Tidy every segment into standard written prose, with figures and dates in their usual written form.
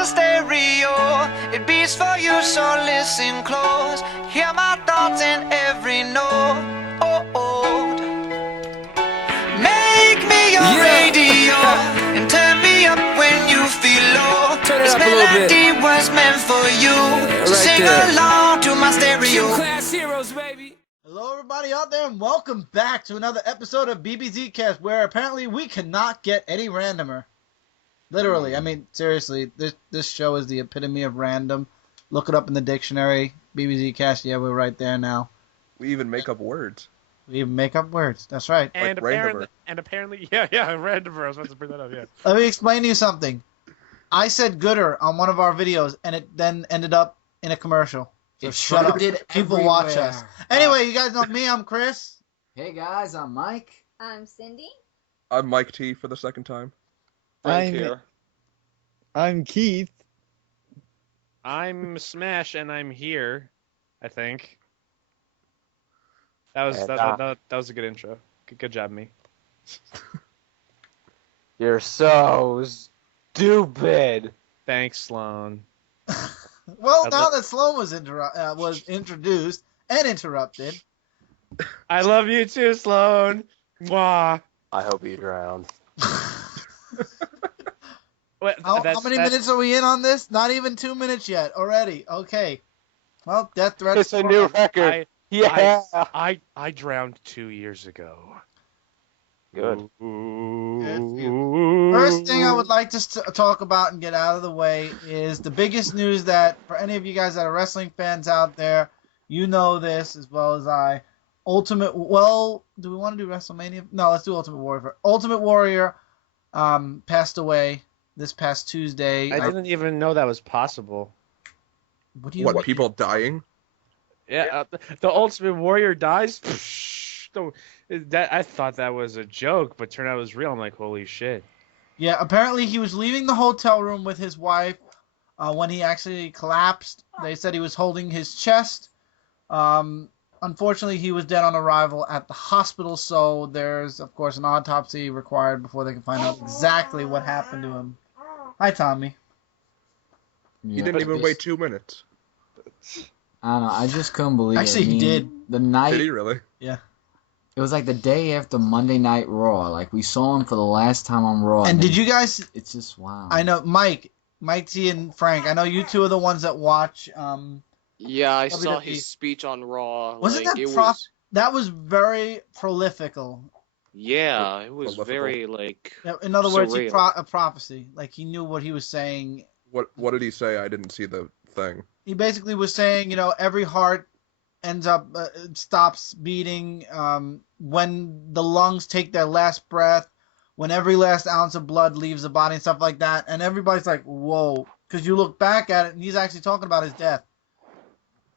a stereo. It beats for you, so listen close. Hear my thoughts in every note. Make me your radio and turn me up when you feel low. Turn it This up a little bit. melody was meant for you. So right sing there. along to my stereo. Class heroes, baby. Hello, everybody out there, and welcome back to another episode of BBZ Cast, where apparently we cannot get any randomer. Literally, I mean, seriously, this show is the epitome of random. Look it up in the dictionary. BBZ Cast, yeah, we're right there now. We even make up words. We even make up words. That's right. Like apparently, yeah, randomer. I was about to bring that up. Yeah. Let me explain to you something. I said gooder on one of our videos, and it then ended up in a commercial. So shut up. People watch us. Anyway, you guys know me. I'm Chris. Hey guys, I'm Mike. I'm Cindy. I'm Mike T for the second time. I'm Keith. I'm Smash, and I'm here. I think that was a good intro. Good job, me. You're so stupid. Thanks, Sloan. Well, now that Sloan was introduced and interrupted. I love you too, Sloan. Mwah. I hope you drown. How many minutes are we in on this? Not even 2 minutes yet already. Okay. Well, death threats. It's a new record. I drowned 2 years ago. Good. First thing I would like to talk about and get out of the way is the biggest news that, for any of you guys that are wrestling fans out there, you know this as well as I. Do we want to do WrestleMania? No, let's do Ultimate Warrior first. Ultimate Warrior passed away this past Tuesday. I didn't even know that was possible. What, people dying? Yeah, the Ultimate Warrior dies? I thought that was a joke, but turned out it was real. I'm like, holy shit. Yeah, apparently he was leaving the hotel room with his wife when he actually collapsed. They said he was holding his chest. Unfortunately, he was dead on arrival at the hospital, so there's, of course, an autopsy required before they can find out exactly what happened to him. Hi, Tommy. He didn't even wait 2 minutes. I don't know, I just couldn't believe it. Actually, he did. The night... Did he really? Yeah. It was like the day after Monday Night Raw. Like, we saw him for the last time on Raw. And did you guys... It's just, wow. I know, Mike T and Frank, I know you two are the ones that watch... Yeah, I saw WWE. his speech on Raw. Wasn't like, that That was very prolifical. Yeah, it was Prolifical. very, like... In other words, surreal. a prophecy. Like, he knew what he was saying. What did he say? I didn't see the thing. He basically was saying, every heart ends up stops beating when the lungs take their last breath, when every last ounce of blood leaves the body and stuff like that. And everybody's like, whoa. Because you look back at it, and he's actually talking about his death.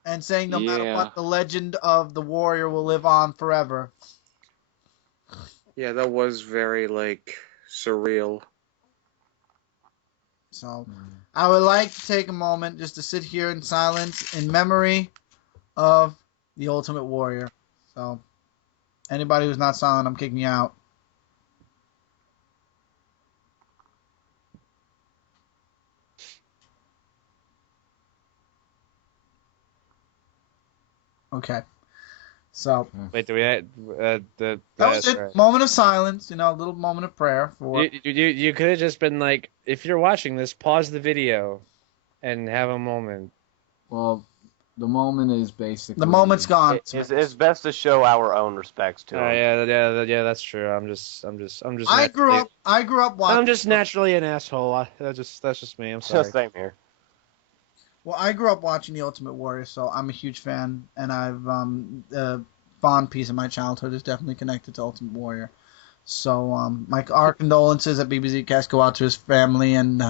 And saying no matter what, the legend of the warrior will live on forever. Yeah, that was very, like, surreal. So, I would like to take a moment just to sit here in silence in memory of the Ultimate Warrior. So, anybody who's not silent, I'm kicking you out. Okay. So. Wait, do we have that was it. Right. Moment of silence, a little moment of prayer for. You could have just been like, if you're watching this, pause the video, and have a moment. Well, the moment is basically. The moment's gone. It's best to show our own respects to him. Yeah, that's true. I'm just. I grew up watching. I'm just naturally an asshole. That's just me. I'm sorry. Just same here. Well, I grew up watching The Ultimate Warrior, so I'm a huge fan, and I've a fond piece of my childhood is definitely connected to Ultimate Warrior. So, our condolences at BBZ Cast go out to his family, and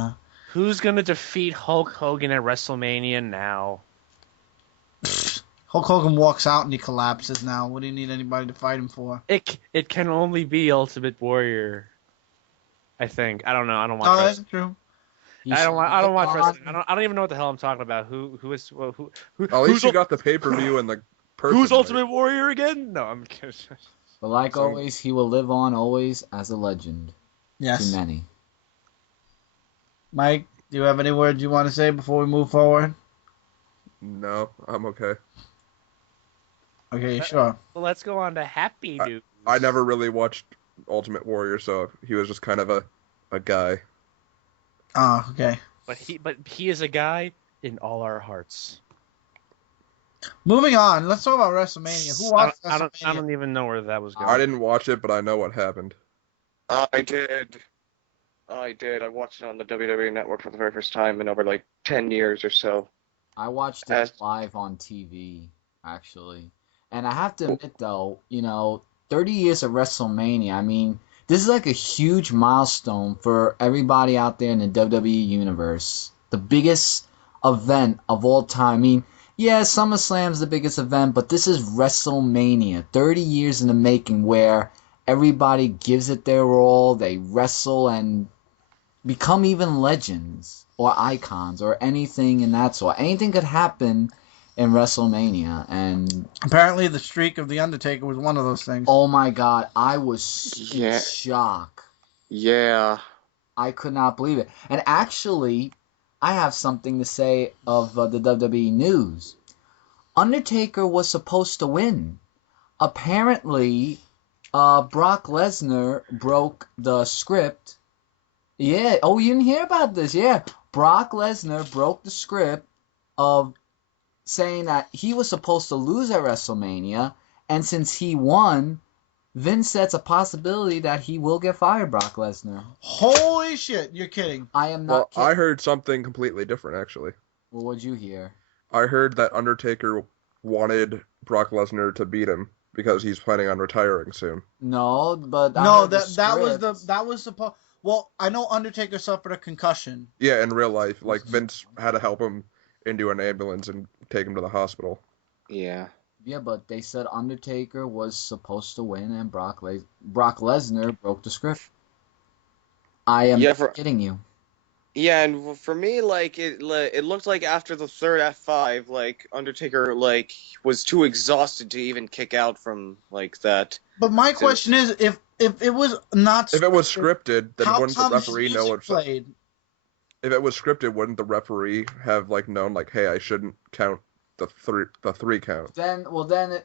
who's gonna defeat Hulk Hogan at WrestleMania now? Hulk Hogan walks out and he collapses now. What do you need anybody to fight him for? It can only be Ultimate Warrior. I think. I don't know. I don't watch. Oh, that's true. I don't watch wrestling. I don't even know what the hell I'm talking about. Who? At least you got the pay-per-view and the person. Who's Ultimate Warrior again? No, I'm kidding. But like always, he will live on always as a legend. Yes. To many. Mike, Do you have any words you want to say before we move forward? No, I'm okay. Okay, sure. Well, let's go on to happy news. I never really watched Ultimate Warrior, so he was just kind of a guy. Oh, okay. But he is a guy in all our hearts. Moving on, let's talk about WrestleMania. Who watched I WrestleMania? don't even know where that was going. I didn't watch it, but I know what happened. I did. I watched it on the WWE Network for the very first time in over like 10 years or so. I watched it live on TV, actually. And I have to admit, though, 30 years of WrestleMania, I mean, this is like a huge milestone for everybody out there in the WWE universe. The biggest event of all time. I mean, yeah, SummerSlam's the biggest event, but this is WrestleMania. 30 years in the making where everybody gives it their all. They wrestle and become even legends or icons or anything in that sort. Anything could happen in WrestleMania, and apparently the streak of The Undertaker was one of those things. Oh my God, I was in shock. Yeah. I could not believe it. And actually, I have something to say of the WWE news. Undertaker was supposed to win. Apparently, Brock Lesnar broke the script. Yeah. Oh, you didn't hear about this? Yeah. Brock Lesnar broke the script of saying that he was supposed to lose at WrestleMania, and since he won, Vince sets a possibility that he will get fired, Brock Lesnar. Holy shit, you're kidding. I am not kidding. I heard something completely different, actually. Well, what'd you hear? I heard that Undertaker wanted Brock Lesnar to beat him because he's planning on retiring soon. No, but that was supposed. Well, I know Undertaker suffered a concussion. Yeah, in real life, like Vince had to help him into an ambulance and take him to the hospital. Yeah. Yeah, but they said Undertaker was supposed to win, and Brock Lesnar broke the script. I am not kidding you. Yeah, and for me, like it looked like after the third F5, like Undertaker was too exhausted to even kick out from that. But my question is, if it was not, if it was scripted, then wouldn't the referee know what played? If it was scripted, wouldn't the referee have known hey, I shouldn't count the three count? Then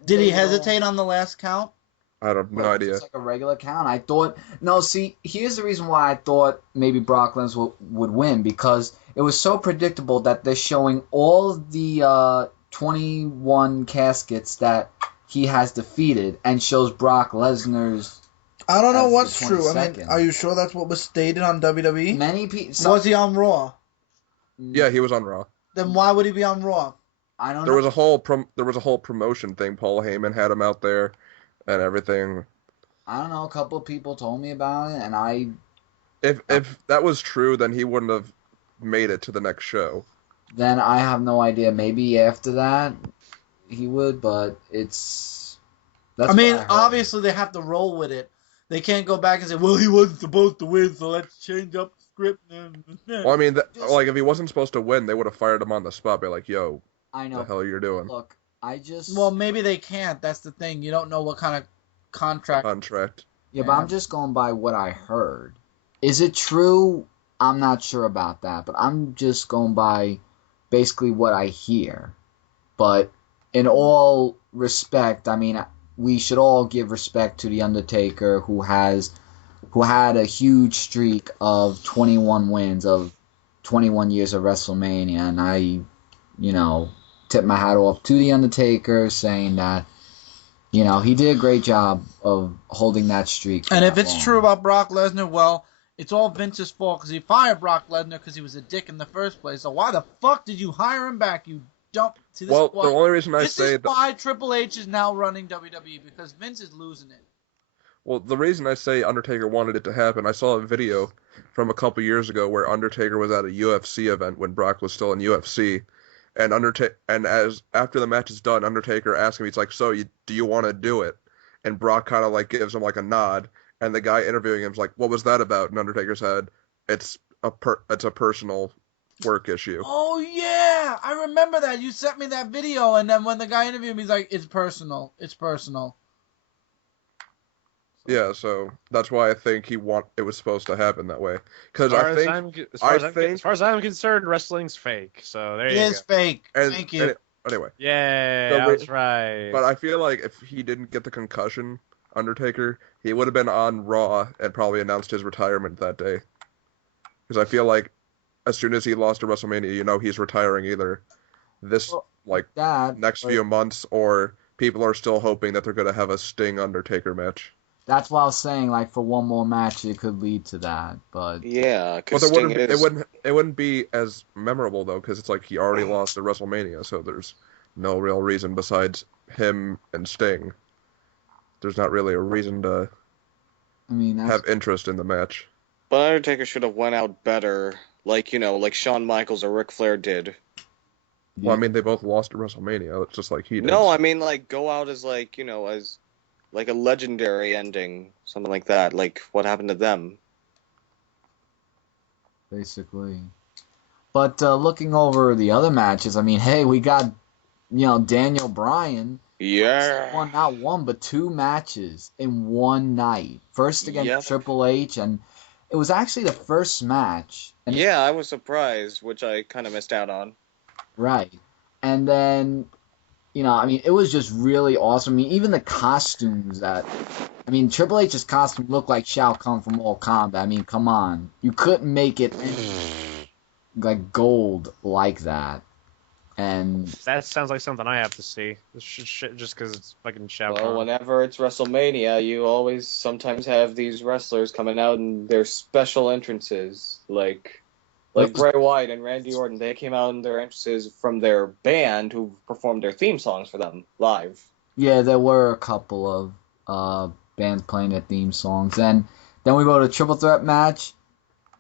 did he hesitate on the last count? I have no idea. It's like a regular count. I thought here's the reason why I thought maybe Brock Lesnar would win, because it was so predictable that they're showing all the 21 caskets that he has defeated and shows Brock Lesnar's. I don't know what's true. I mean, are you sure that's what was stated on WWE? Many people. Was he on Raw? Yeah, he was on Raw. Then why would he be on Raw? I don't know. There was a whole promotion thing. Paul Heyman had him out there and everything. I don't know. A couple of people told me about it, and I. If that was true, then he wouldn't have made it to the next show. Then I have no idea. Maybe after that he would, but it's. I mean, obviously they have to roll with it. They can't go back and say, well, he wasn't supposed to win, so let's change up the script. Well, I mean, if he wasn't supposed to win, they would have fired him on the spot. Be like, yo, I know. What the hell you're doing? Look, Well, maybe they can't. That's the thing. You don't know what kind of contract. Yeah, but I'm just going by what I heard. Is it true? I'm not sure about that, but I'm just going by basically what I hear. But in all respect, I mean, we should all give respect to The Undertaker, who had a huge streak of 21 wins of 21 years of WrestleMania, and I, tip my hat off to The Undertaker, saying that, he did a great job of holding that streak. And if it's true about Brock Lesnar, well, it's all Vince's fault, because he fired Brock Lesnar because he was a dick in the first place. So why the fuck did you hire him back, you dump? See, this the only reason this is why Triple H is now running WWE, because Vince is losing it. Well, the reason I say Undertaker wanted it to happen, I saw a video from a couple years ago where Undertaker was at a UFC event when Brock was still in UFC, and after the match is done, Undertaker asks him, he's like, "So, do you want to do it?" And Brock kind of gives him a nod, and the guy interviewing him is like, "What was that about?" And Undertaker said, "It's a personal work issue." Oh yeah, I remember that. You sent me that video, and then when the guy interviewed me, he's like, "It's personal. It's personal." Yeah, so that's why I think it was supposed to happen that way. As Because far I as think as far as I'm concerned, wrestling's fake. So there It you go. is fake. and, Thank you. anyway, Yeah, the that's right. but I feel like if he didn't get the concussion, Undertaker, he would have been on Raw and probably announced his retirement that day. Because I feel like as soon as he lost to WrestleMania, he's retiring either this Well, like that next but few months, or people are still hoping that they're gonna have a Sting Undertaker match. that's why I was saying, like, for one more match, it could lead to that. But Yeah, But because Sting is. it wouldn't be as memorable though, because it's like he already lost at WrestleMania, so there's no real reason besides him and Sting. There's not really a reason to I mean, that's have interest in the match. But Undertaker should have went out better, like like Shawn Michaels or Ric Flair did. Well, I mean, they both lost at WrestleMania. It's just like he did. No, I mean like go out as as like a legendary ending, something like that. Like what happened to them? basically. But looking over the other matches, I mean, hey, we got Daniel Bryan. Yeah. Won not one but two matches in one night. First against Yep. Triple H, and it was actually the first match. And Yeah, I was surprised, which I kind of missed out on. right. And then, I mean, it was just really awesome. I mean, even the costumes Triple H's costume looked like Shao Kahn from Mortal Kombat. I mean, come on. You couldn't make it like gold like that. And That sounds like something I have to see. Just because it's fucking Shao Well, Kahn. whenever it's WrestleMania, you always sometimes have these wrestlers coming out in their special entrances, like Bray Wyatt and Randy Orton. They came out in their entrances from their band who performed their theme songs for them live. yeah, there were a couple of bands playing their theme songs. And then we go to Triple Threat match.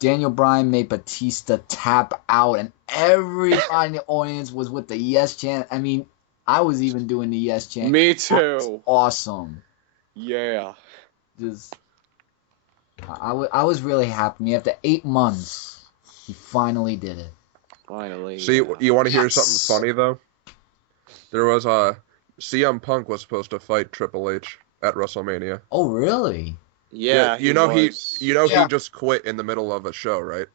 Daniel Bryan made Batista tap out, and everybody in the audience was with the yes chant. I mean, I was even doing the yes chant. Me That was too. awesome. Yeah. Just, I was really happy. I mean, after 8 months, he finally did it. Finally. See, yeah. you want to hear Yes. something funny though? There was CM Punk was supposed to fight Triple H at WrestleMania. Oh, really? Yeah, he Yeah. just quit in the middle of a show, right?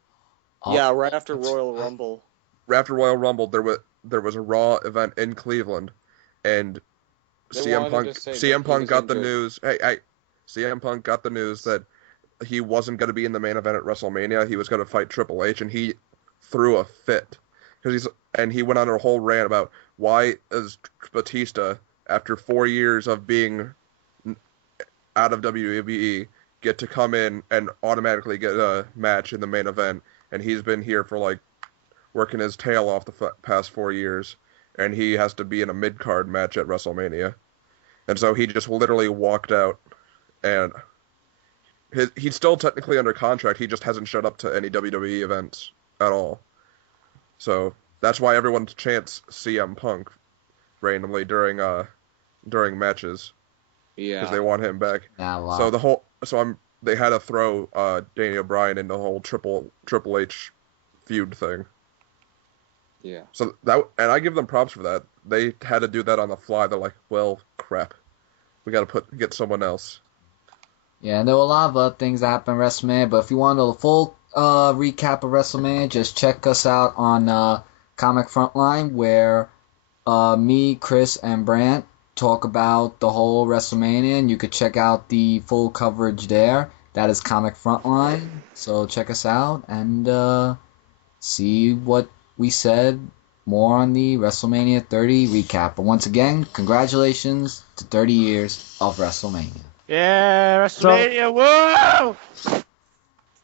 Oh, Yeah, right after Royal Rumble. After Royal Rumble, there was a Raw event in Cleveland, and They CM wanted Punk to say that CM he Punk was got the injured. news. Hey, CM Punk got the news that he wasn't going to be in the main event at WrestleMania. He was going to fight Triple H, and he threw a fit because he went on a whole rant about why is Batista, after 4 years of being out of WWE, get to come in and automatically get a match in the main event, and he's been here for like working his tail off the past 4 years, and he has to be in a mid-card match at WrestleMania. And so he just literally walked out, and he's still technically under contract. He just hasn't showed up to any WWE events at all. So that's why everyone chants CM Punk randomly during matches, Yeah. because they want him back. yeah, a lot. So they had to throw Daniel Bryan into the whole Triple H feud thing. Yeah. So and I give them props for that. They had to do that on the fly. They're like, well, crap, we got to get someone else. Yeah, and there were a lot of other things that happened at WrestleMania, but if you want a full recap of WrestleMania, just check us out on Comic Frontline, where me, Chris, and Brant talk about the whole WrestleMania, and you could check out the full coverage there. That is Comic Frontline, so check us out and see what we said more on the WrestleMania 30 recap. But once again, congratulations to 30 years of WrestleMania. Yeah, WrestleMania, whoa!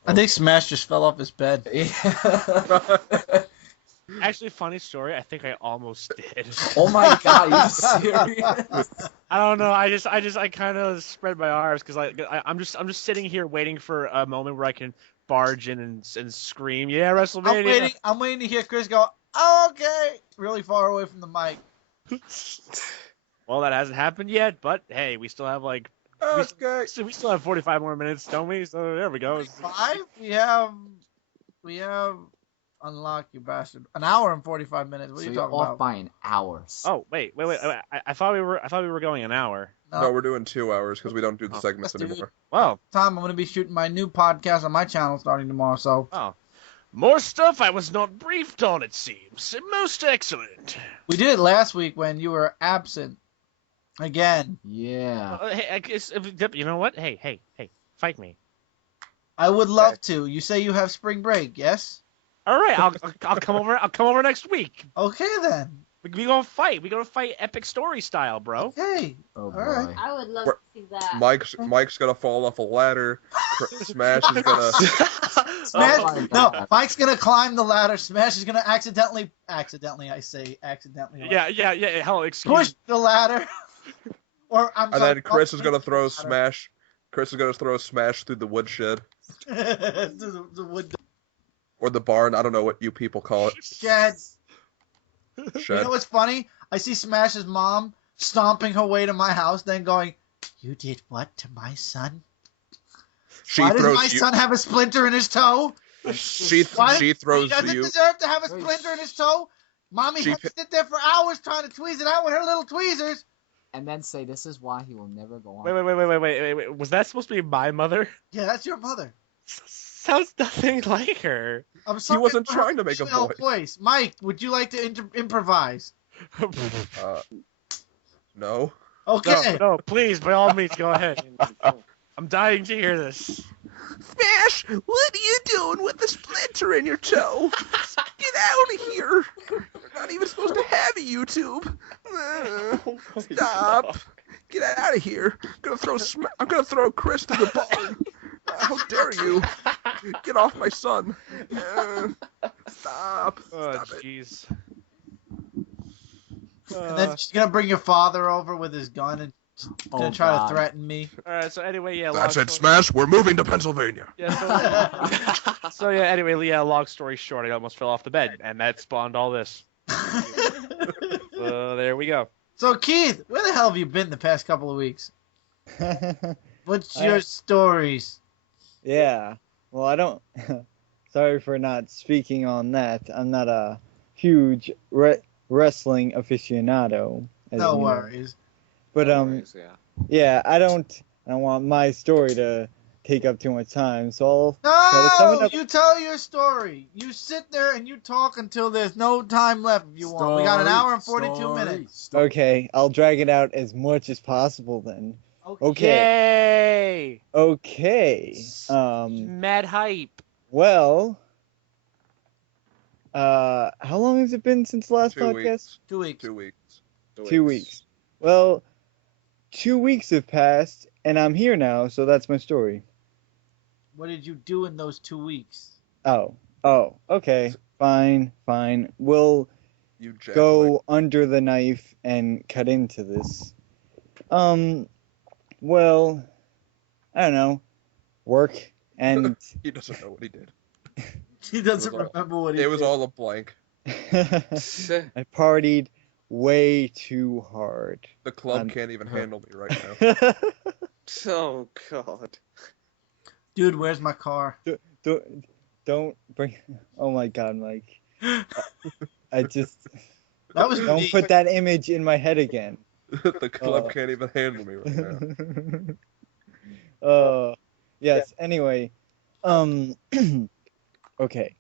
I think Smash just fell off his bed. Actually, funny story. I think I almost did. Oh my god, are you serious? I don't know. I kind of spread my arms because I'm just sitting here waiting for a moment where I can barge in and scream, "Yeah, WrestleMania!" I'm waiting to hear Chris go, "Oh, okay," really far away from the mic. Well, that hasn't happened yet, but hey, we still have like Okay. we still have 45 more minutes, don't we? So there we go. 5? We have unlock you bastard. An hour and 45 minutes. What are So you you're talking off about? by an hour. Oh wait. I thought we were going an hour. No, we're doing 2 hours because we don't do the segments Let's do it. anymore. Wow. Tom, I'm going to be shooting my new podcast on my channel starting tomorrow, so. Oh. More stuff I was not briefed on, it seems. Most excellent. We did it last week when you were absent. Again. Yeah. Hey, you know what? Hey, fight me. I would love to. You say you have spring break, yes? All right, I'll come over. I'll come over next week. Okay, then. We gonna fight. We gonna fight epic story style, bro. Okay. Oh All boy. right. I would love We're- to see that. Mike's gonna fall off a ladder. Smash is gonna. Smash, Oh my no, God. Mike's gonna climb the ladder. Smash is gonna accidentally. Yeah. Hell, excuse Push the ladder. Or I'm And sorry, then Chris is gonna bump throw into the ladder. Smash. Chris is gonna throw Smash through the woodshed the wood or the barn. I don't know what you people call it. shed. You Shed. know what's funny? I see Smash's mom stomping her way to my house, then going, "You did what to my son? She Why does throws my you. son have a splinter in his toe? She Why? she He throws doesn't you. deserve to have a Wait. splinter in his toe. Mommy She had to sit there for hours trying to tweeze it out with her little tweezers." And then say this is why he will never go on. Wait. Was that supposed to be my mother? Yeah, that's your mother. Sounds nothing like her. I'm sorry wasn't for her trying to make a female voice. Mike, would you like to improvise? No. Okay. No, please, by all means, go ahead. I'm dying to hear this. Smash, what are you doing with the splinter in your toe? Get out of here. You're not even supposed to have a YouTube. Stop. Get out of here. I'm gonna throw Chris to the barn. How dare you? Get off my son. Stop. Oh, Stop it. jeez. And then she's gonna bring your father over with his gun and gonna Oh, try God. to threaten me. All right. So anyway, yeah. That's long it, story- Smash. We're moving to Pennsylvania. Yeah. So yeah. Anyway, yeah. Long story short, I almost fell off the bed, and that spawned all this. So there we go. So Keith, where the hell have you been the past couple of weeks? What's your stories? Yeah. Well, I don't. Sorry for not speaking on that. I'm not a huge wrestling aficionado. as No you know. worries. But Yeah. yeah, I don't want my story to take up too much time. So I'll try to sum it No, up. you tell your story. You sit there and you talk until there's no time left if you want. We got an hour and 42 minutes. Okay, I'll drag it out as much as possible then. Okay. Yay! Okay. Mad hype. Well. How long has it been since the last 2 podcast? weeks. 2 weeks. 2 weeks. 2 weeks. Well, 2 weeks have passed, and I'm here now, so that's my story. What did you do in those 2 weeks? Oh, okay. Fine. We'll You jackleg. go under the knife and cut into this. Well, I don't know. Work, and He doesn't know what he did. He doesn't It was all- remember what he It was did. all a blank. I partied way too hard. The club I'm- can't even handle me right now. Oh God. Dude, where's my car? Don't bring. Oh my God, Mike. I just That was don't me. put that image in my head again. The club can't even handle me right now. Yes. Anyway, okay.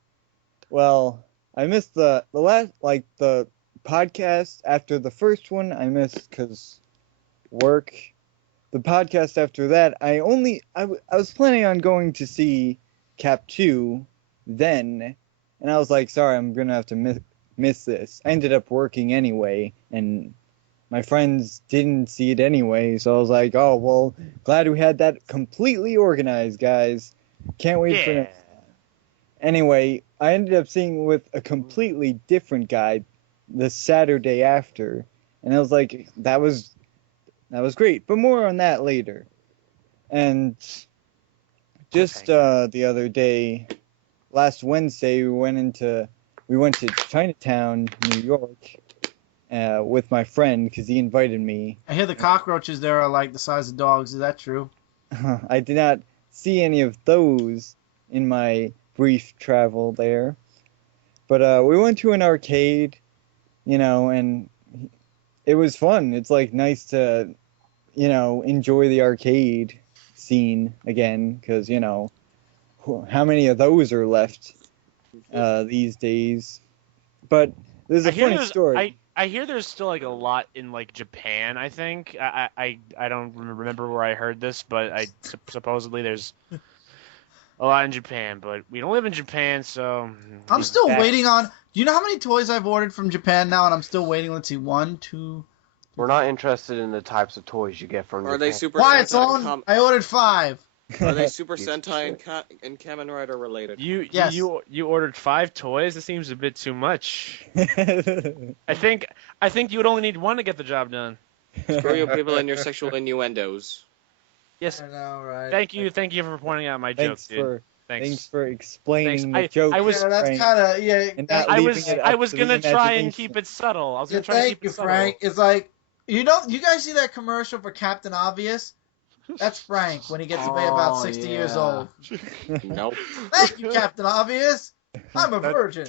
Well, I missed the last the podcast after the first one. I missed because work. The podcast after that, I was planning on going to see Cap 2 then, and I was like, sorry, I'm gonna have to miss this. I ended up working anyway, and my friends didn't see it anyway, so I was like, oh, well, glad we had that completely organized, guys. Can't wait for next. Anyway, I ended up seeing with a completely different guy the Saturday after, and I was like, that was great, but more on that later. And just the other day, last Wednesday, we went to Chinatown, New York, with my friend because he invited me. I hear the cockroaches there are like the size of dogs. Is that true? I did not see any of those in my brief travel there, but we went to an arcade, and it was fun. It's like nice to, enjoy the arcade scene again, because how many of those are left these days? But there's a funny story. I hear there's still like a lot in like Japan. I think I don't remember where I heard this, but supposedly there's a lot in Japan. But we don't live in Japan, so I'm still waiting on. Do you know how many toys I've ordered from Japan now? And I'm still waiting. Let's see, 1, 2. We're not interested in the types of toys you get from Are Japan. they Super Quiet, Sentai? son. I ordered 5. Are they Super Sentai and Kamen Rider related? Yes. You ordered 5 toys? That seems a bit too much. I think you would only need 1 to get the job done. Screw you people and your sexual innuendos. Yes. I know, right? Thank you for pointing out my joke, dude. Thanks for explaining the joke. That's kind of I was gonna try and keep it subtle. I was gonna try and keep it subtle. Frank. It's like you guys see that commercial for Captain Obvious? That's Frank when he gets to be about 60 years old. Nope. Thank you, Captain Obvious. I'm a virgin.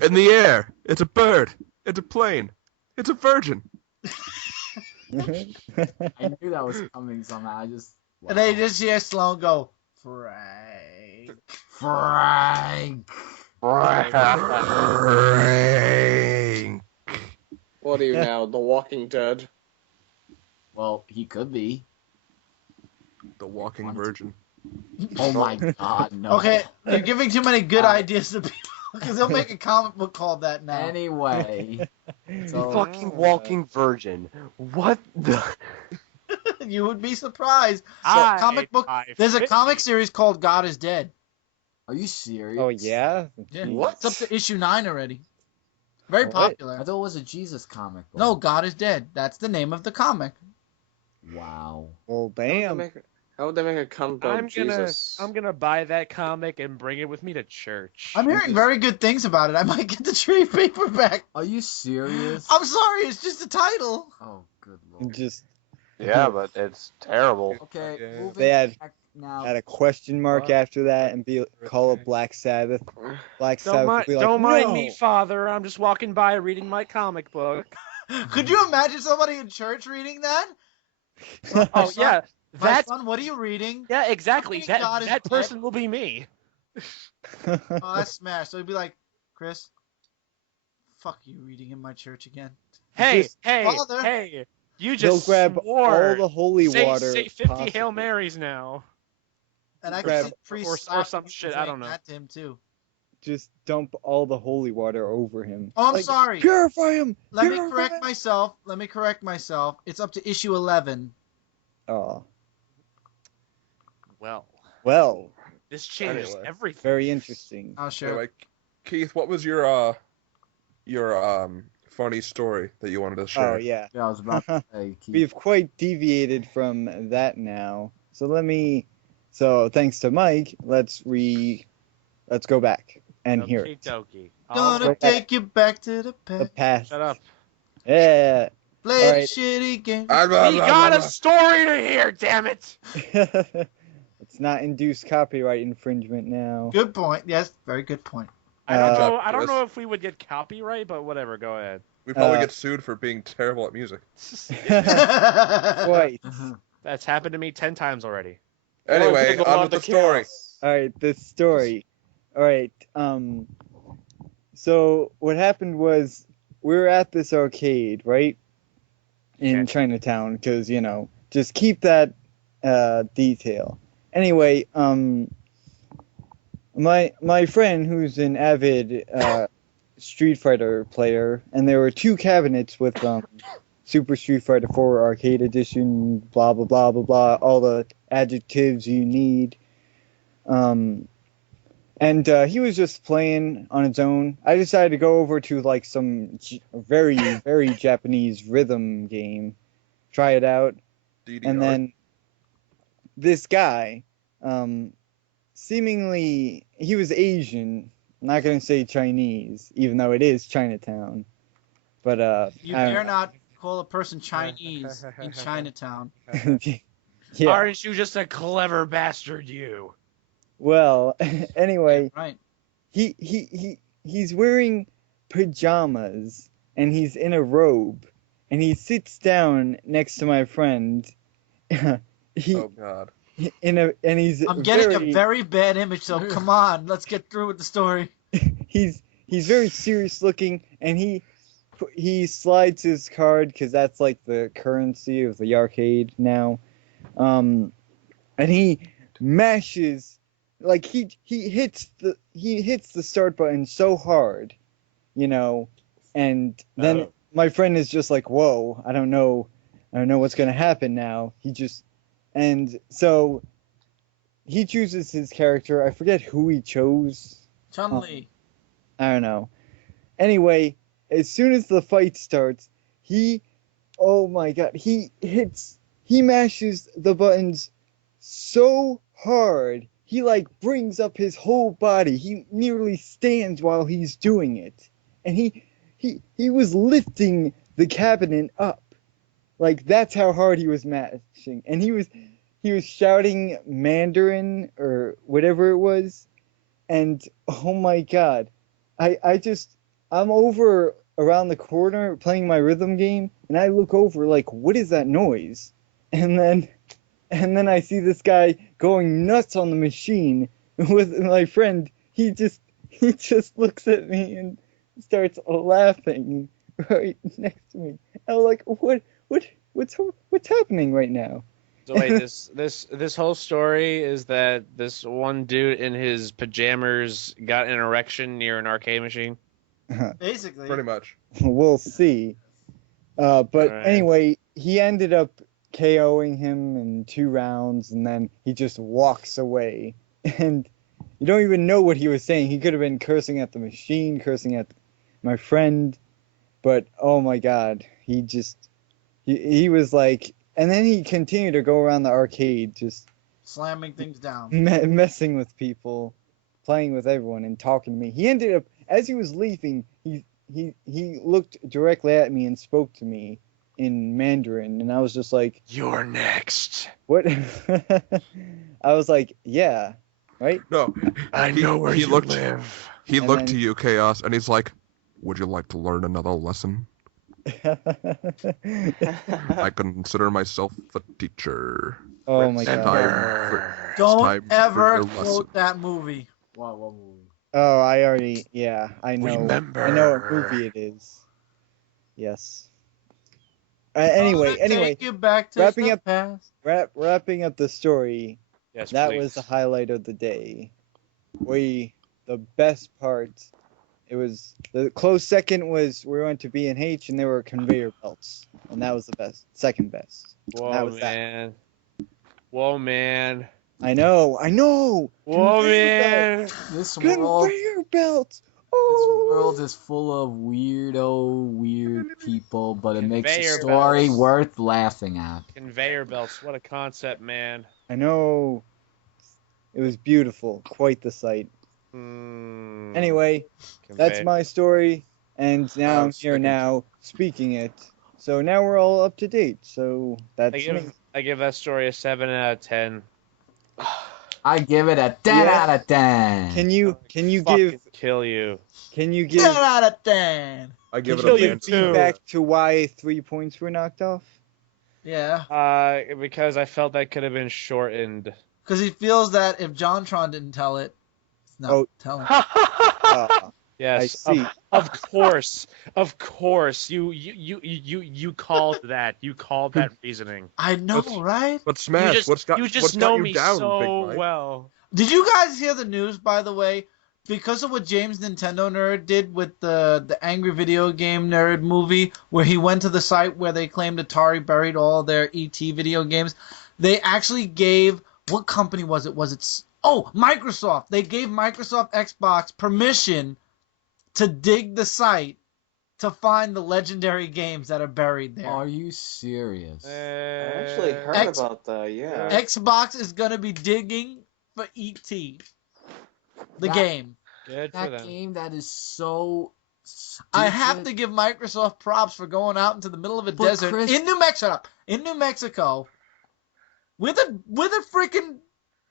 In the air, it's a bird. It's a plane. It's a virgin. I knew that was coming somehow. And then you just hear Sloan go, Frank. Frank. What are you now, The Walking Dead? Well, he could be. The walking virgin. Oh my god, no. Okay, you're giving too many good ideas to people because they'll make a comic book called that now. Anyway. So, Fucking walking virgin. What the? You would be surprised. There's a comic series called God is Dead. Are you serious? Oh, yeah? Yeah. What? It's up to issue 9 already. Very popular. I thought it was a Jesus comic book. No, God is Dead. That's the name of the comic. Wow. Well, damn. How would they make a comic about Jesus? I'm gonna buy that comic and bring it with me to church. I'm hearing very good things about it. I might get the trade paperback. Are you serious? I'm sorry, it's just a title. Oh, good lord. Yeah, but it's terrible. Okay, moving They had back now. Add a question mark after that and call it Black Sabbath. Black Sabbath would be like, don't mind me, "No." Father. I'm just walking by reading my comic book. Could you imagine somebody in church reading that? Oh, yeah. My son, what are you reading? Yeah, exactly. God is That dead. person will be me. Oh, that's smash. So he'd be like, Chris, fuck you reading in my church again. Hey, Just- Father. hey. You They'll just grab swore. all the holy water. Say 50 possible. Hail Marys now. And I Grab- can see priest or Simon some shit, I don't know. that to him too. Just dump all the holy water over him. Oh, I'm Like, sorry. Purify him. Let me Purify correct him. myself. It's up to issue 11. Oh, Well, this changes Anyway. everything. very interesting. I'll share. Anyway, Keith, what was your funny story that you wanted to share? Oh yeah. Yeah, I was about to say. Keith. We've quite deviated from that now. So thanks to Mike, let's go back and hear it. Okie dokie. Gonna take you back to the The past. past. Shut up. Yeah. Play Alright. the shitty game. We got a story to hear, damn it! Let's not induce copyright infringement now. Good point. Yes, very good point. I don't know. job, I don't Chris. know if we would get copyright, but whatever. Go ahead. We probably Uh, get sued for being terrible at music. Quite. That's happened to me 10 times already. Anyway, Go on out with the the story. chaos. All right, this story. All right. So what happened was we were at this arcade, right, in Okay. Chinatown, because just keep that detail. Anyway, my friend who's an avid Street Fighter player, and there were 2 cabinets with Super Street Fighter 4 Arcade Edition, blah blah blah blah blah, all the adjectives you need. And he was just playing on his own. I decided to go over to like some very very Japanese rhythm game, try it out, DDR. and then this guy, seemingly he was Asian. I'm not gonna say Chinese, even though it is Chinatown. But You I don't dare know. not call a person Chinese in Chinatown. Yeah. Aren't you just a clever bastard, you? Well, anyway, Right. he's wearing pajamas and he's in a robe and he sits down next to my friend. he Oh God. and he's I'm getting a very bad image, so come on, let's get through with the story. he's very serious looking, and he slides his card because that's like the currency of the arcade now, and he mashes, like he hits the start button so hard, and then my friend is just like, whoa, I don't know what's gonna happen now. And so he chooses his character. I forget who he chose. Chun-Li. I don't know. Anyway, as soon as the fight starts, oh my God, he mashes the buttons so hard. He like brings up his whole body. He nearly stands while he's doing it. And he was lifting the cabinet up. Like, that's how hard he was mashing. And he was shouting Mandarin or whatever it was. And oh my God, I'm over around the corner playing my rhythm game, and I look over like, what is that noise? And then I see this guy going nuts on the machine with my friend. He just looks at me and starts laughing right next to me. I'm like, what's happening right now? So wait, this whole story is that this one dude in his pajamas got an erection near an arcade machine? Basically. Pretty much. We'll see. But Alright. anyway, he ended up KOing him in 2 rounds, and then he just walks away. And you don't even know what he was saying. He could have been cursing at the machine, cursing at my friend. But oh my God, he was like, and then he continued to go around the arcade, just slamming things down, messing with people, playing with everyone, and talking to me. He ended up, as he was leaving, he looked directly at me and spoke to me in Mandarin, and I was just like, "You're next." What? I was like, yeah, right? No, I know where you live. He And looked then- to you, Chaos, and he's like, "Would you like to learn another lesson? I consider myself a teacher. Oh my And God. time Don't for ever your quote lesson." that movie. What movie? Oh, I already, yeah, I know. Remember. I know what movie it is. Yes. Anyway, Take you back to wrapping the up- past. wrapping up the story. Yes, That please. was the highlight of the day. The best part, it was, the close second was we went to B&H and there were conveyor belts. And that was the second best. That Whoa, was that. man. Whoa, man. I know! Whoa, Conveyor man. This world, Conveyor belts! this Oh! world is full of weird people, but it makes the Conveyor story belts. worth laughing at. Conveyor belts. What a concept, man. I know. It was beautiful. Quite the sight. Anyway, that's Conveyor- my story, and now I'm here now speaking it. So now we're all up to date. So that's me. I give that story a 7 out of 10. I give it a 10 Yeah. out of 10. Can you Fucking kill you. give 10 out of 10. I give can it you a give man. feedback to why 3 points were knocked off? Yeah, Because I felt that could have been shortened. because he feels that if JonTron didn't tell it, it's not Oh. telling. Yes, I see. Of course, you called that. You called that reasoning. I know, That's- right? But Smash, what's got you what's just got know you me down, so Big Mike? well. Did you guys hear the news, by the way? Because of what James Nintendo Nerd did with the Angry Video Game Nerd movie, where he went to the site where they claimed Atari buried all their ET video games, they actually gave, what company was it? Microsoft. They gave Microsoft Xbox permission to dig the site to find the legendary games that are buried there. Are you serious? I actually heard X- about that, yeah. Xbox is going to be digging for ET. The That- game. Good for That them. game that is so stupid. I have to give Microsoft props for going out into the middle of a But desert Chris- in New Mexico, with a freaking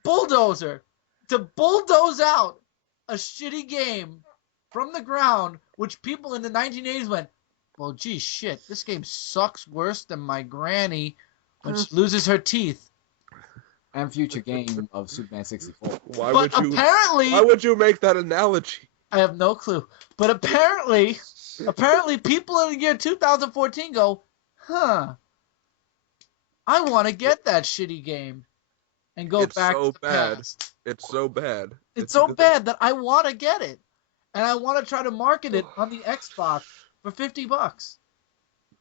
bulldozer to bulldoze out a shitty game from the ground, which people in the 1980s went, well, gee, shit, this game sucks worse than my granny when she loses her teeth. And future game of Superman 64. Why But apparently, Why would you make that analogy? I have no clue. But apparently people in the year 2014 go, huh, I want to get that shitty game and go It's back so to the bad. past. It's so bad. It's so good. bad that I want to get it. And I want to try to market it on the Xbox for $50.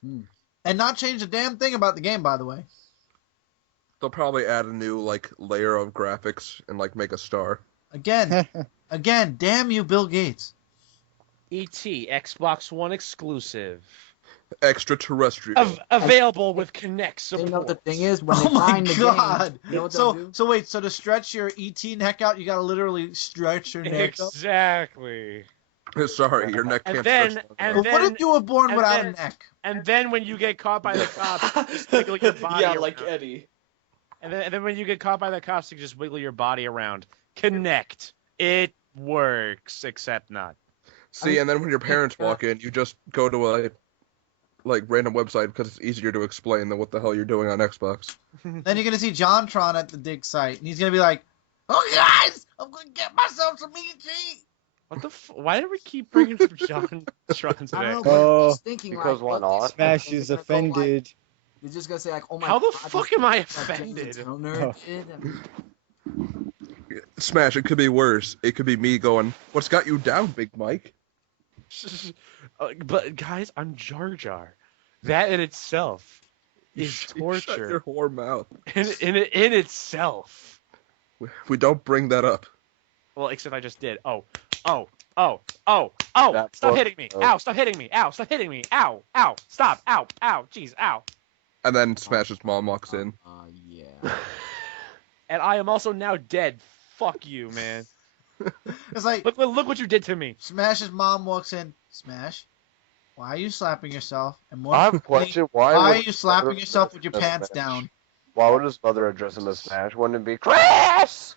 And not change a damn thing about the game, by the way. They'll probably add a new layer of graphics and make a star. Again, damn you, Bill Gates. E.T. Xbox One exclusive. Extraterrestrial. Available with Kinect support. You know what the thing is? When Oh they my find the god! game, you know what they'll do? So wait, so to stretch your ET neck out, you gotta literally stretch your neck up? Exactly. Sorry, your neck can't stretch long enough. What if you were born without a neck? And then when you get caught by the cops, just wiggle your body Yeah, around. like Eddie. And then when you get caught by the cops, you can just wiggle your body around. Connect. It works, except not. See, and then when your parents walk in, you just go to a random website because it's easier to explain than what the hell you're doing on Xbox. Then you're gonna see JonTron at the dig site, and he's gonna be like, "Oh guys, I'm gonna get myself some ET." What the? Why do we keep bringing up John Tron today? I don't know, but Oh, I'm just thinking because why what not? these Smash people is are gonna go, like, offended. they're just gonna say oh my How the God, fuck this am I is what James offended? Turner did, and- Smash, it could be worse. It could be me going, "What's got you down, Big Mike?" But guys, I'm Jar Jar. That in itself is Shut torture. your whore mouth. In itself. We don't bring that up. Well, except I just did. Oh! That Stop book- hitting me! oh. Ow! Stop hitting me! Ow! Stop hitting me! Ow! Ow! Stop! Ow! Ow! Jeez! Ow! And then Smash's mom walks in. yeah. And I am also now dead. Fuck you, man. It's like Look what you did to me. Smash's mom walks in. Smash, why are you slapping yourself? And more I have a importantly, question. why Why are would you his slapping mother yourself with your address pants Smash? down? Why would his mother address him as Smash? Wouldn't it be Chris?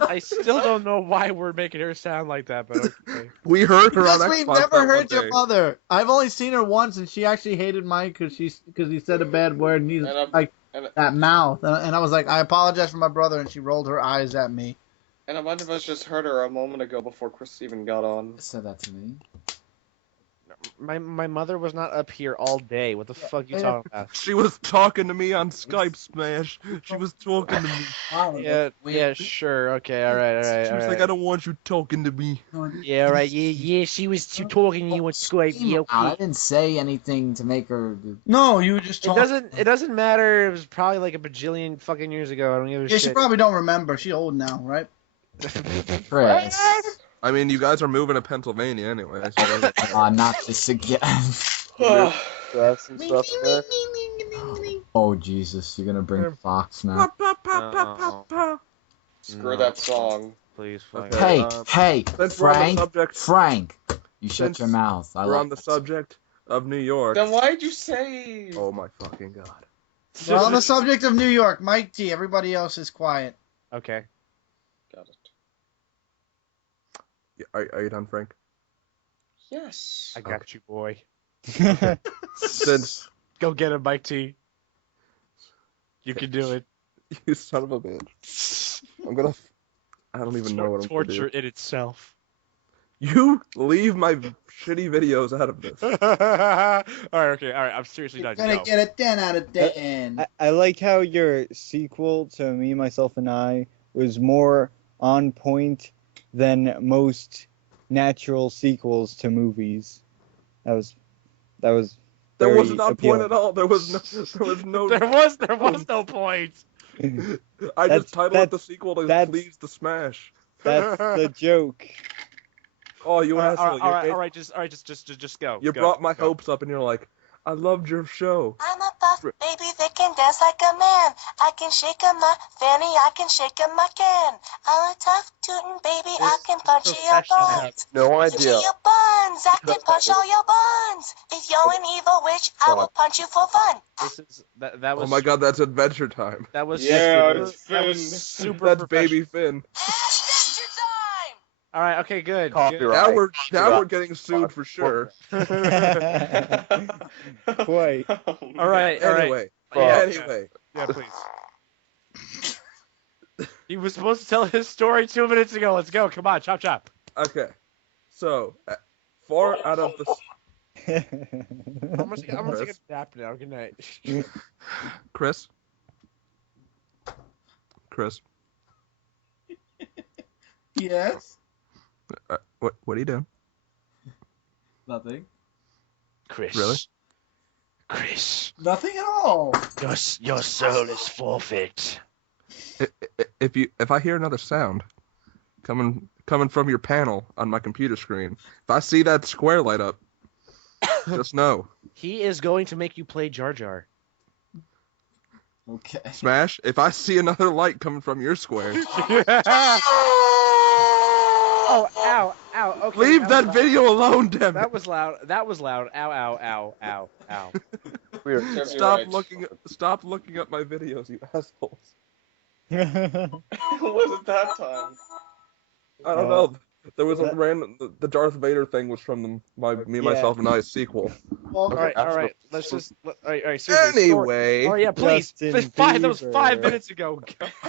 I still don't know why we're making her sound like that, but okay. We heard her on Because we've Xbox never that heard one your day. mother. I've only seen her once, and she actually hated Mike because he said a bad word, and he's And I'm- like and- that mouth. And I was like, I apologize for my brother, and she rolled her eyes at me. And a bunch of us just heard her a moment ago before Chris even got on. Said that to me. My mother was not up here all day. What the fuck you talking about? She was talking to me on Skype, Smash. She was talking to me. Yeah, sure. Okay, all right. She was like, "I don't want you talking to me." Yeah, all right. Yeah. She was talking to you on Skype. Yeah, I okay. didn't say anything to make her. No, you were just talking. It doesn't matter. It was probably like a bajillion fucking years ago. I don't give a Yeah, shit. she probably don't remember. She's old now, right? Chris. I mean, you guys are moving to Pennsylvania anyway. So Not this again. That's some stuff there. Oh Jesus, you're gonna bring Fox now. Screw that song. Please, fuck. Okay. Hey, since we're on the Frank, subject- Frank, you shut since your mouth. we're on the subject of New York. Then why'd you say? Oh my fucking god. We're on the subject of New York. Mike T. Everybody else is quiet. Okay. Got it. Yeah, are you done, Frank? Yes. I got you, boy. Since Go get him, Mike T. You can do it. you son of a bitch, I don't even know what I'm gonna Torture do. in itself. You leave my shitty videos out of this. All right. I'm seriously You're done. gonna Go. get a 10 out of 10. I like how your sequel to Me, Myself, and I was more on point than most natural sequels to movies. That was There very wasn't on point appealing. at all. There was no. There was no point. I That's- just titled that's- the sequel to that's- Please the Smash. That's the joke. Oh, you All asshole! right. Just go. You Go. brought my Go. hopes up, and you're like, I loved your show. I'm a buff baby that can dance like a man. I can shake a my fanny, I can shake a my can. I'm a tough tootin' baby, I can punch you your buns. No Punch idea. you your buns, I can punch all your buns. If you're an evil witch, I will punch you for fun. This is that was. Oh my god, that's Adventure Time. That was Yeah, super, it's that Finn. was super. That's professional. Baby Finn. Adventure time! All right. Okay. Good. Copyright. Now we're getting sued for sure. Quite. All right. Anyway, anyway. Yeah, please. He was supposed to tell his story 2 minutes ago. Let's go. Come on, chop chop. Okay. So, 4 out of the I'm gonna take a nap now. Good night. Chris. Yes. What are you doing? Nothing. Chris. Really? Chris. Nothing at all. Your soul is forfeit. If I hear another sound coming from your panel on my computer screen, if I see that square light up, just know. He is going to make you play Jar Jar. Okay. Smash, if I see another light coming from your square, Oh, ow, ow. Okay. leave that was video alone, damn it. That was loud. That was loud. Ow, ow, ow, ow, ow. Weird. Stop right. looking at my videos, you assholes. Was it that time? I don't know. There was a random. The Darth Vader thing was from me, myself, and I sequel. Well, All right. Let's just. All right. Seriously. Anyway, Oh yeah, please. Justin That was 5 Bieber. minutes ago.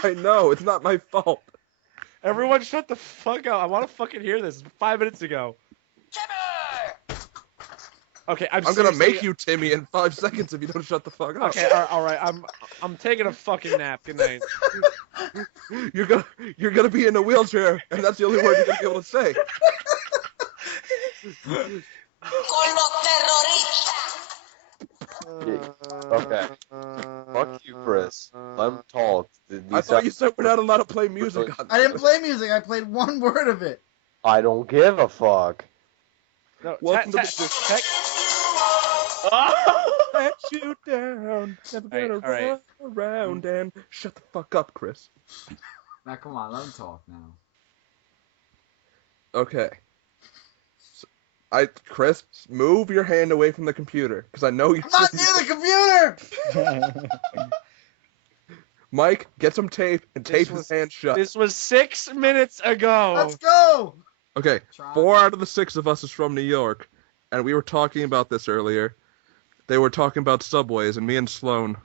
I know it's not my fault. Everyone, shut the fuck up. I want to fucking hear this. 5 minutes ago. Okay, I'm gonna make you Timmy in 5 seconds if you don't shut the fuck up. Okay, all right. I'm taking a fucking nap. Good night. You're gonna be in a wheelchair, and that's the only word you're gonna be able to say. Okay. Fuck you, Chris. Let him talk. I thought you said we're not allowed to play music on I didn't this. play music. I played one word of it. I don't give a fuck. No, Welcome to the- Let you down. Never gonna All right. run around and shut the fuck up, Chris. Now come on, let him talk now. Okay. Chris, move your hand away from the computer, because I know you're. I'm not near the computer. Mike, get some tape and tape his hand shut. This was 6 minutes ago. Let's go. Okay, Try. 4 out of the 6 of us is from New York, and we were talking about this earlier. They were talking about subways, and me and Sloan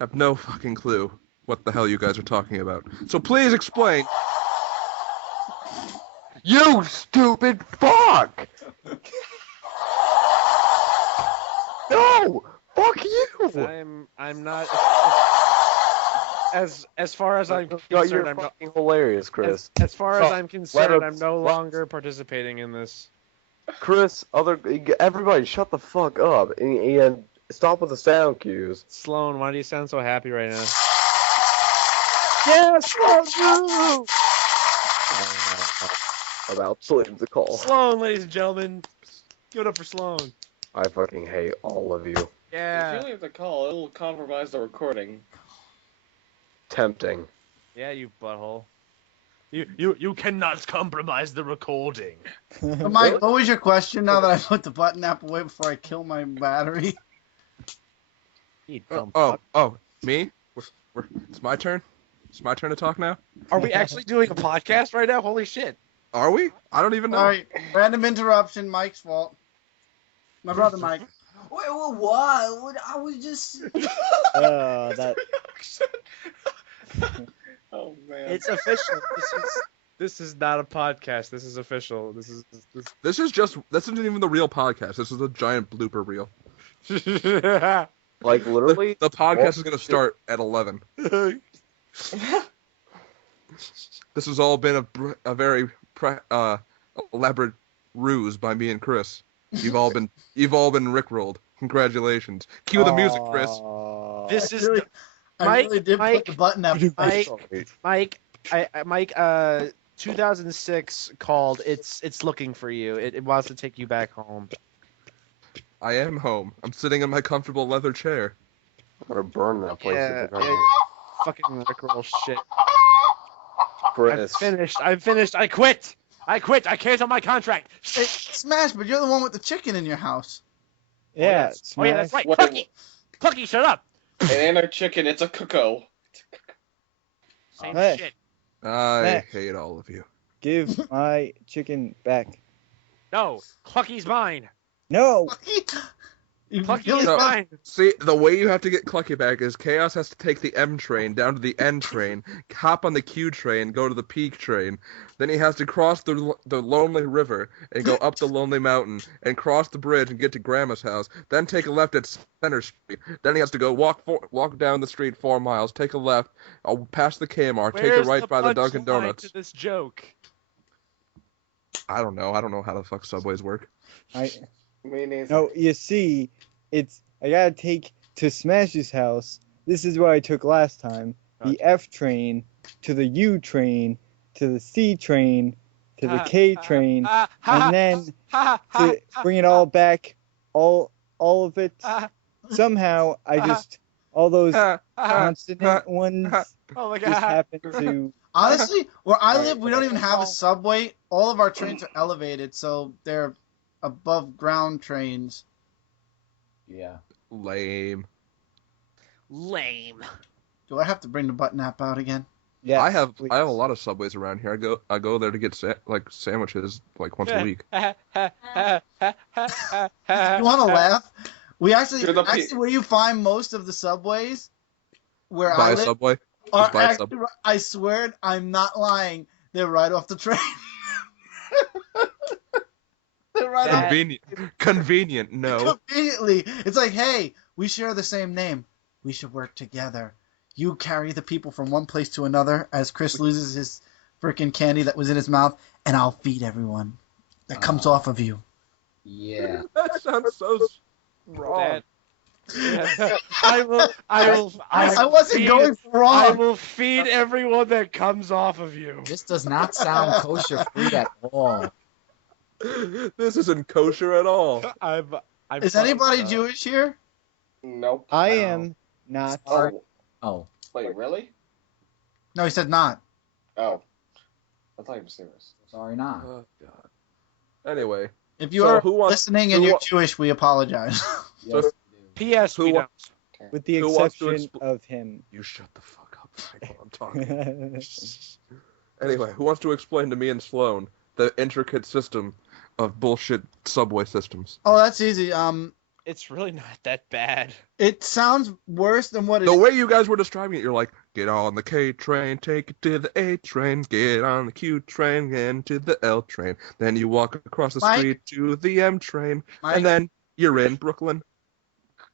have no fucking clue what the hell you guys are talking about. So please explain. You stupid fuck! No! Fuck you! I'm not as far as I'm You're concerned. I'm not, fucking hilarious, Chris. as far as I'm concerned, let I'm us- no longer participating in this. Chris, everybody shut the fuck up and stop with the sound cues. Sloan, why do you sound so happy right now? Yes, you! About to leave the call. Sloan, ladies and gentlemen, give it up for Sloan. I fucking hate all of you. If Yeah, you leave the call, it'll compromise the recording. Tempting. yeah, you butthole. You cannot compromise the recording. So Mike, what was your question now that I put the button app away before I kill my battery? You dumb Oh, fuck. me? It's my turn? It's my turn to talk now? Are we actually doing a podcast right now? Holy shit! Are we? I don't even know. All right, random interruption. Mike's fault. My brother Mike. Wait, what? I was just. That. Oh man. It's official. This is not a podcast. This is official. This This isn't even the real podcast. This is a giant blooper reel. Like, literally, The podcast is going to start at 11. This has all been a very elaborate ruse by me and Chris. You've all been rickrolled. Congratulations. Cue the music, Chris. This is I really did put the button app. Mike. 2006 called. It's looking for you. It wants to take you back home. I am home. I'm sitting in my comfortable leather chair. I'm gonna burn that place. Yeah, if yeah, fucking Rickroll shit. Chris. I'm finished. I quit. I cancel my contract. Hey, Smash, but you're the one with the chicken in your house. Yeah, Oh yeah, that's right. What- Plucky, shut up. It ain't a chicken, it's a cuckoo. Same Hey. shit. I Max. hate all of you. Give my chicken back. No, Clucky's mine. No. Plucky Really is No. mine. See, the way you have to get Clucky back is Chaos has to take the M train down to the N train, hop on the Q train, go to the Peak train. Then he has to cross the Lonely River and go up the Lonely Mountain and cross the bridge and get to Grandma's house. Then take a left at Center Street. Then he has to go walk down the street 4 miles, take a left, past the Kmart, take a Where's right by the punchline Dunkin' Donuts. to this joke? I don't know. I don't know how the fuck subways work. Me neither. No, you see, I gotta take to Smash's house. This is what I took last time. The F train to the U train to the C train to the K train, and then to bring it all back, all of it. Somehow, I just all those consonant ones Oh my just god. happen to. Honestly, where I live, we don't even have a subway. All of our trains are elevated, so they're above ground trains. Yeah. Lame. Lame. Do I have to bring the button app out again? Yes, I have please. a lot of subways around here. I go there to get sandwiches like once a week. You want to laugh? We actually, You're the where you find most of the subways, where Buy I a live, subway. are Just buy a actually, I swear, I'm not lying. They're right off the train. They're right off. Convenient. No. Conveniently, it's like, hey, we share the same name. We should work together. You carry the people from one place to another as Chris loses his freaking candy that was in his mouth, and I'll feed everyone that comes off of you. Yeah. That sounds so wrong. I will. I wasn't going for I wrong. will feed everyone that comes off of you. This does not sound kosher free at all. This isn't kosher at all. I'm Is anybody Jewish here? Nope. I am not. Oh, Oh. wait, really? No, he said not. Oh. I thought you were serious. Sorry not. Oh god. Anyway, If you So are who wants- listening and who you're wa- Jewish, we apologize. Yes, P.S. Who We wa- don't. With the Who wants to exception of him. you shut the fuck up, Michael. I'm talking. Anyway, who wants to explain to me and Sloan the intricate system of bullshit subway systems? Oh, that's easy. It's really not that bad. It sounds worse than what it The is. way you guys were describing it, you're like, get on the K train, take it to the A train, get on the Q train, get into the L train. Then you walk across the Mike? street to the M train, Mike? and then you're in Brooklyn.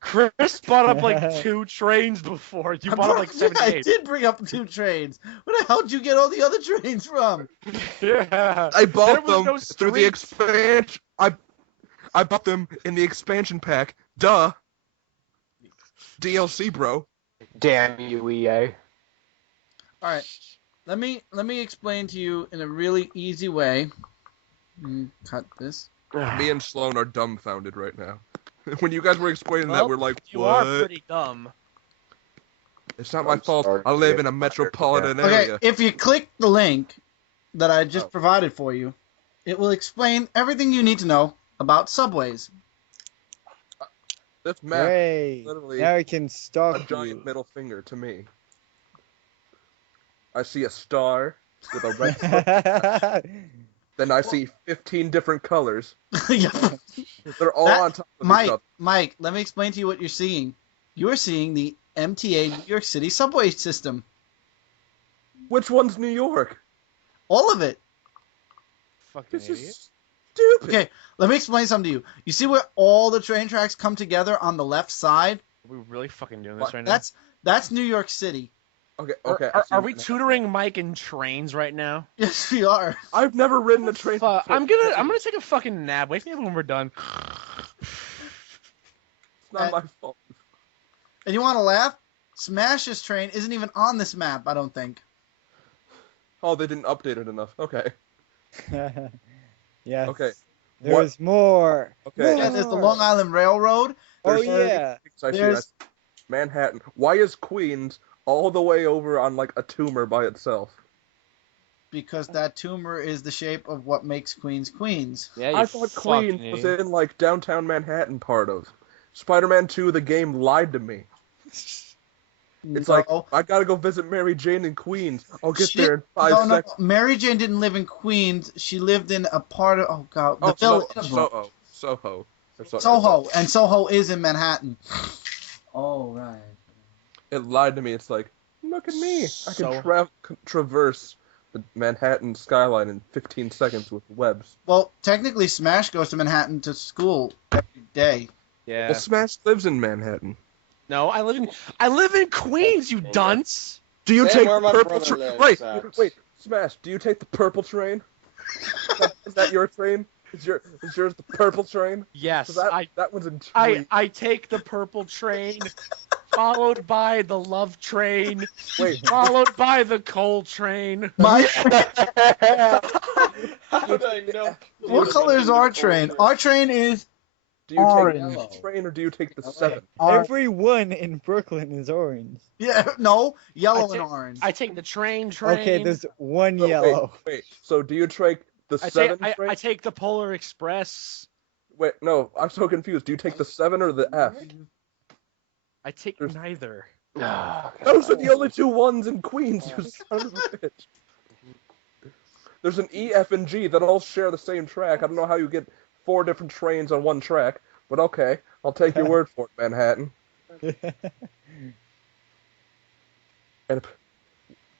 Chris bought up like 2 trains before. You bought up like Yeah, I 78. did bring up 2 trains. Where the hell did you get all the other trains from? Yeah. I There bought was them no through the streets. expansion. I bought them in the expansion pack. Duh. DLC, bro. Damn you, EA. All right, let me explain to you in a really easy way. Cut this. Me and Sloan are dumbfounded right now. When you guys were explaining that, Well, we're like, You what? are pretty dumb. It's not my I'm fault. sorry I to live get in a fired, metropolitan Okay, area. if you click the link that I just Oh. provided for you, it will explain everything you need to know about subways. This map Hooray! literally Now I can a stalk giant you. middle finger to me. I see a star with a red circle. Then I see 15 different colors. Yeah. They're all That- on top of each other. Mike, let me explain to you what you're seeing. You are seeing the MTA New York City subway system. Which one's New York? All of it. Fucking This idiot. is stupid. Okay, let me explain something to you. You see where all the train tracks come together on the left side? Are we really fucking doing this What? right now? That's New York City. Okay, Are- okay. Are, I see are we now. tutoring Mike in trains right now? Yes, we are. I've never ridden a train. Fuck, before. I'm gonna take a fucking nap. Wait for me when we're done. It's not my fault. And you want to laugh? Smash's train isn't even on this map, I don't think. Oh, they didn't update it enough. Okay. Yes. Okay. There's more. Okay. Yeah, there's the More. Long Island Railroad. Oh There's yeah. things I see. There's Manhattan. Why is Queens all the way over on like a tumor by itself? because that tumor is the shape of what makes Queens Queens. Yeah, you I thought fucking Queens was idiot. in like downtown Manhattan part of. Spider-Man 2, the game lied to me. It's like, No. I gotta go visit Mary Jane in Queens. I'll get She- there in 5 no, seconds. Mary Jane didn't live in Queens. She lived in a part of the village. Soho. Or Soho, and Soho is in Manhattan. Oh, right. It lied to me. It's like, look at me. I can So- traverse the Manhattan skyline in 15 seconds with webs. Well, technically, Smash goes to Manhattan to school every day. Yeah. Well, Smash lives in Manhattan. No, I live in Queens, you dunce. Do you Say take where the my purple brother train? lives, Wait, Smash. Do you take the purple train? Is that your train? Is yours the purple train? Yes, 'Cause that one's in I take the purple train, followed by the love train, Wait, followed by the coal train. My, How did I know? what color is our train? Our train is do you take Orange. the train or do you take the 7? Everyone in Brooklyn is orange. yellow I and orange. I take the train. Okay, there's one So, yellow. Wait. So do you take the I 7 take, train? I take the Polar Express. Wait, no. I'm so confused. Do you take the 7 or the F? I take There's- neither. Those are the only two ones in Queens, you son of a bitch. There's an E, F, and G that all share the same track. I don't know how you get 4 different trains on one track, but okay. I'll take your word for it, Manhattan. And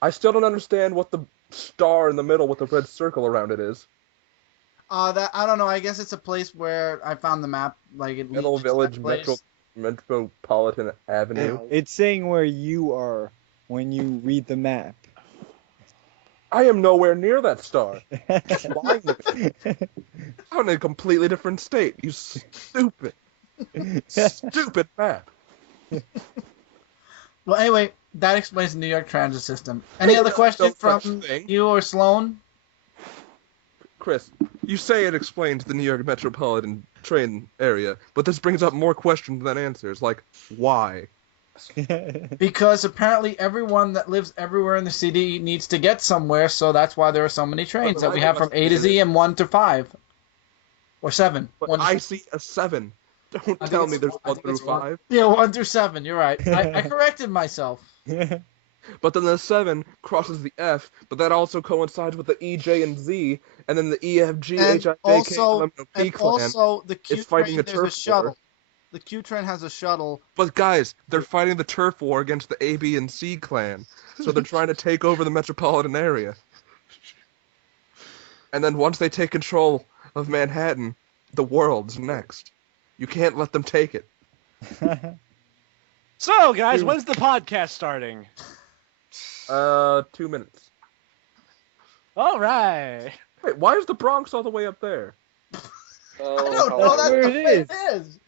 I still don't understand what the star in the middle with the red circle around it is. That I don't know. I guess it's a place where I found the map. Like it Middle leads to that Village place. Metropolitan Avenue. It's saying where you are when you read the map. I am nowhere near that star. Lying to me. I'm in a completely different state. You stupid map. Well, anyway, that explains the New York transit system. Any other No questions such from thing. you or Sloan? Chris, you say it explains the New York metropolitan train area, but this brings up more questions than answers. Like, why? Because apparently everyone that lives everywhere in the city needs to get somewhere, so that's why there are so many trains that we have from A to Z and 1 to 5. Or 7. But 1 to I see a 7. Don't tell me there's 1 through 5. Yeah, 1 through 7. You're right. I corrected myself. But then the 7 crosses the F, but that also coincides with the E, J, and Z, and then the E, F, G, And H, I, J, K, also, L, M, N, O, P and clan also the Q is fighting train, a there's a turf shuttle. war. The Q train has a shuttle. But guys, they're fighting the turf war against the A, B, and C clan, so they're trying to take over the metropolitan area. And then once they take control of Manhattan, the world's next. You can't let them take it. So, guys, when's the podcast starting? 2 minutes. All right. Wait, why is the Bronx all the way up there? I don't know. That's where the it way it is.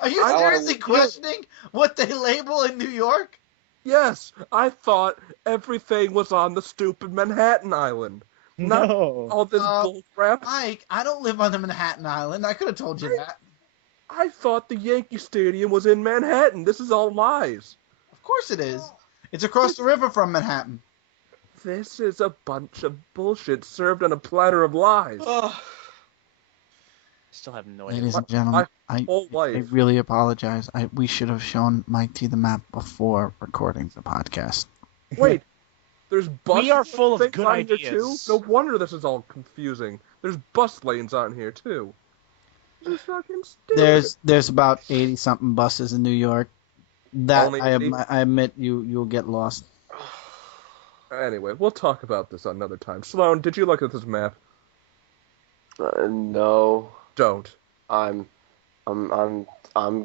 Are you I wanna- seriously questioning what they label in New York? Yes, I thought everything was on the stupid Manhattan Island. Not No. all this bullcrap. Mike, I don't live on the Manhattan Island. I could have told you that. I thought the Yankee Stadium was in Manhattan. This is all lies. Of course it is. It's across the river from Manhattan. This is a bunch of bullshit served on a platter of lies. Still have no idea. Ladies and My gentlemen, whole I life. really apologize. We should have shown Mike T the map before recording the podcast. Wait, there's bus We are full of things good on here ideas. too? No wonder this is all confusing. There's bus lanes on here too. This is fucking stupid. There's about 80 something buses in New York. That Only I 80? admit you'll get lost. Anyway, we'll talk about this another time. Sloan, did you look at this map? No, Don't. I'm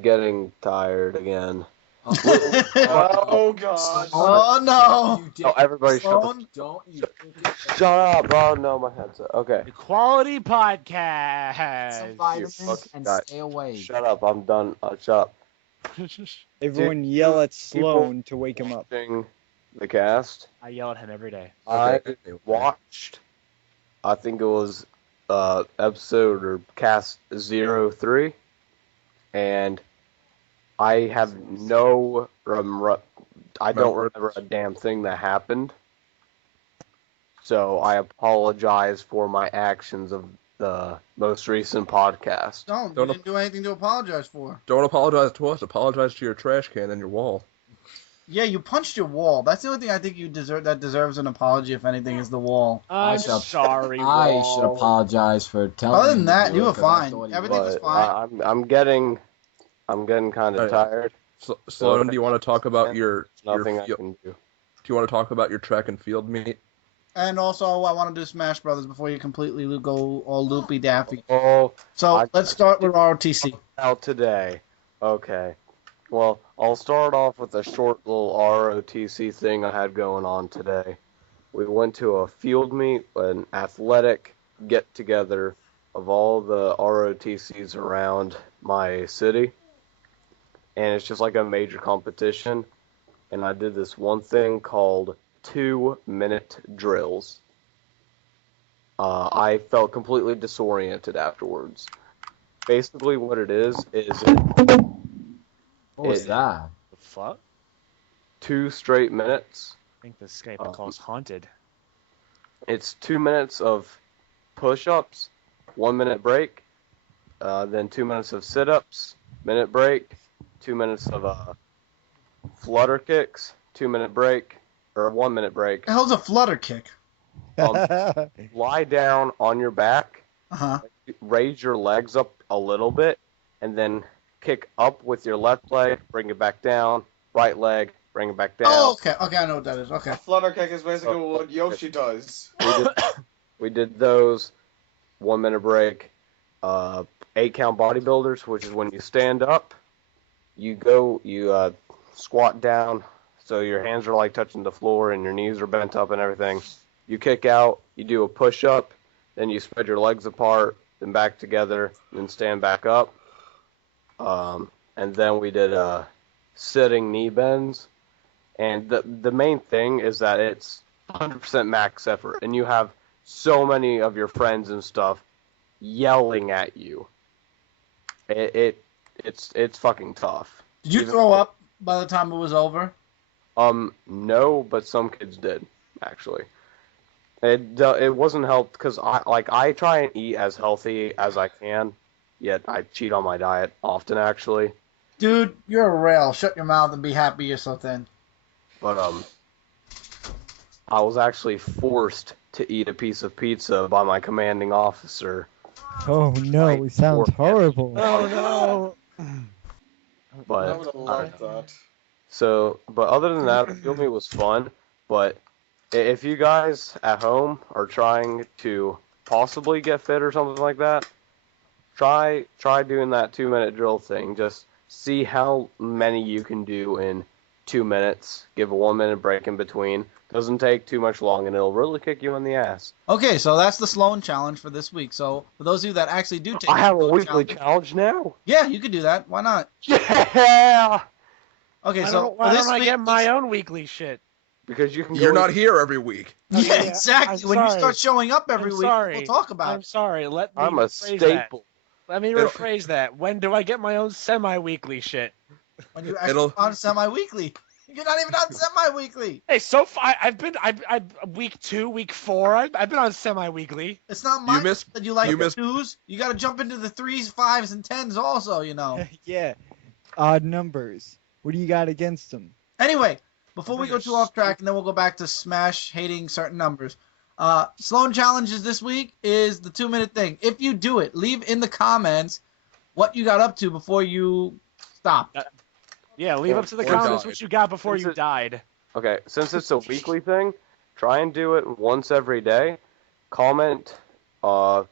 getting tired again. Oh god. Oh no! Oh, everybody shut Sloan? Don't you Shut up! Oh no, my headset. Okay, The Quality some Podcast. vitamins fucking and guy. stay away. shut up. I'm done. Shut up. Everyone Did yell at people Sloan to wake him up. Watching the cast, I yell at him every day. I Okay, anyway. watched. I think it was episode or cast 03, and I have I don't remember a damn thing that happened. So I apologize for my actions of the most recent podcast. You didn't do anything to apologize for. Don't apologize to us. Apologize to your trash can and your wall. Yeah, you punched your wall. That's the only thing I think you deserves an apology, if anything, is the wall. I'm sorry, I Wall. should apologize for telling Other than you that, to you do it, were 'cause I fine. thought he Everything would. was fine. I'm getting kind of Alright. tired. Sloan, do you want to talk about your Nothing I do can do. you want to talk about your track and field meet? And also, I want to do Smash Brothers before you completely go all loopy daffy. Oh, So let's start with ROTC. out today. Okay. Well, I'll start off with a short little ROTC thing I had going on today. We went to a field meet, an athletic get-together of all the ROTCs around my city. And it's just like a major competition. And I did this one thing called 2-minute drills. I felt completely disoriented afterwards. Basically what it is What was that? The fuck? 2 straight minutes. I think the Skype call's haunted. It's 2 minutes of push-ups, 1 minute break, then 2 minutes of sit-ups, minute break, 2 minutes of flutter kicks, 2 minute break, or 1 minute break. The hell's a flutter kick? Lie down on your back, Uh-huh. raise your legs up a little bit, and then kick up with your left leg, bring it back down, right leg, bring it back down. Oh, okay. Okay, I know what that is. Okay. A flutter kick is basically what Yoshi does. We did those, 1 minute break, 8-count bodybuilders, which is when you stand up, you squat down, so your hands are like touching the floor and your knees are bent up and everything. You kick out, you do a push-up, then you spread your legs apart, then back together, then stand back up. And then we did sitting knee bends. And the main thing is that it's 100% max effort, and you have so many of your friends and stuff yelling at you. It's fucking tough. Did you throw up by the time it was over? No, but some kids did, actually. It wasn't helped because I try and eat as healthy as I can, yet I cheat on my diet often, actually. Dude, you're a rail. Shut your mouth and be happy you're so thin. But I was actually forced to eat a piece of pizza by my commanding officer. Oh no, it sounds horrible. Oh no! But I would have loved that. But other than that, the field meet was fun. But if you guys at home are trying to possibly get fit or something like that, try doing that 2-minute drill thing. Just see how many you can do in 2 minutes. Give a 1 minute break in between. Doesn't take too much long, and it'll really kick you in the ass. Okay, so that's the Sloan challenge for this week. So for those of you that actually do take I have a Sloan weekly challenge now. Yeah, you could do that. Why not? Yeah. Okay, Why so don't, why for don't this I week, get my own weekly shit? Because you can. You're go not here every week. Yeah, Okay, exactly. I'm When you sorry. start showing up every I'm week, sorry. we'll talk about I'm it. sorry. Let me I'm a rephrase staple. that. Let me rephrase that. When do I get my own semi-weekly shit? When you're actually on semi-weekly. You're not even on semi-weekly. Hey, so far I've been week 2, week 4. I've been on semi-weekly. It's not my missed- that you like you the missed- 2s. You got to jump into the 3s, 5s, and 10s also, you know. Yeah, odd numbers. What do you got against them? Anyway, before we go too off track, and then we'll go back to Smash hating certain numbers. Sloan challenges this week is the 2-minute thing. If you do it, leave in the comments what you got up to before you stopped. Yeah, leave up to the Or comments died. what you got before Since you it- died. Okay, since it's a weekly thing, try and do it once every day. Comment, I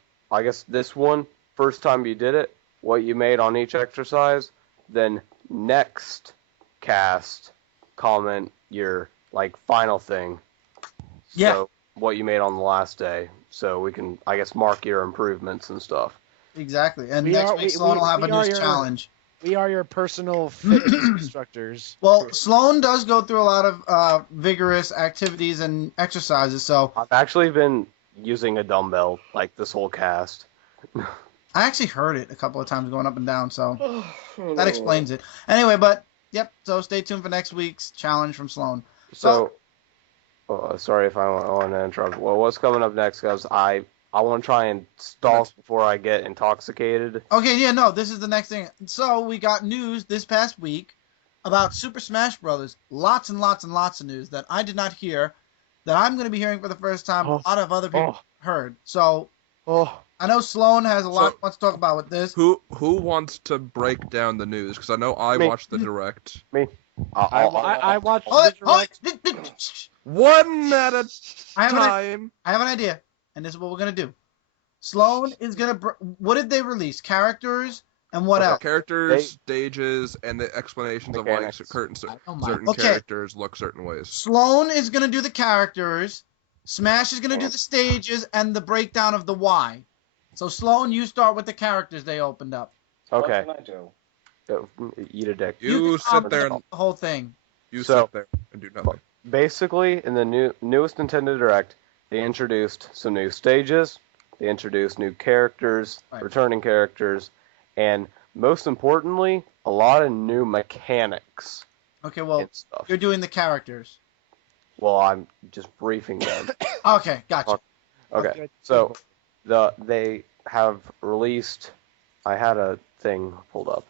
guess this one, first time you did it, what you made on each exercise. Then next cast, comment your, final thing. Yeah. So, what you made on the last day. So we can, I guess, mark your improvements and stuff. Exactly. And We next are- week, we- Sloan will have we a are new your- challenge. We are your personal fitness instructors. Well, Sloan does go through a lot of vigorous activities and exercises, so I've actually been using a dumbbell, like this whole cast. I actually heard it a couple of times going up and down, so Oh, that explains it. Anyway, but yep. So stay tuned for next week's challenge from Sloan. So, sorry if I want to interrupt. Well, what's coming up next, guys? I want to try and stalk before I get intoxicated. Okay, yeah, no, this is the next thing. So we got news this past week about Super Smash Brothers. Lots and lots and lots of news that I did not hear, that I'm going to be hearing for the first time. A lot of other people heard. So I know Sloan has a lot wants to talk about with this. Who wants to break down the news? Because I know I watched the direct. Me. I watched Hold the it, hold direct. it. One at a time. I have an idea, and this is what we're going to do. Sloan is going to... What did they release? Characters and what else? Characters, stages, and the explanations of why certain characters look certain ways. Sloan is going to do the characters. Smash is going to do the stages and the breakdown of the why. So, Sloan, you start with the characters they opened up. Okay. What can I do? Eat a dick. You sit there and the whole thing. sit there and do nothing. Basically, in the newest Nintendo Direct, they introduced some new stages. They introduced new characters, returning characters, and most importantly, a lot of new mechanics. Okay, well, you're doing the characters. Well, I'm just briefing them. Okay, gotcha. Okay, so they have released. I had a thing pulled up.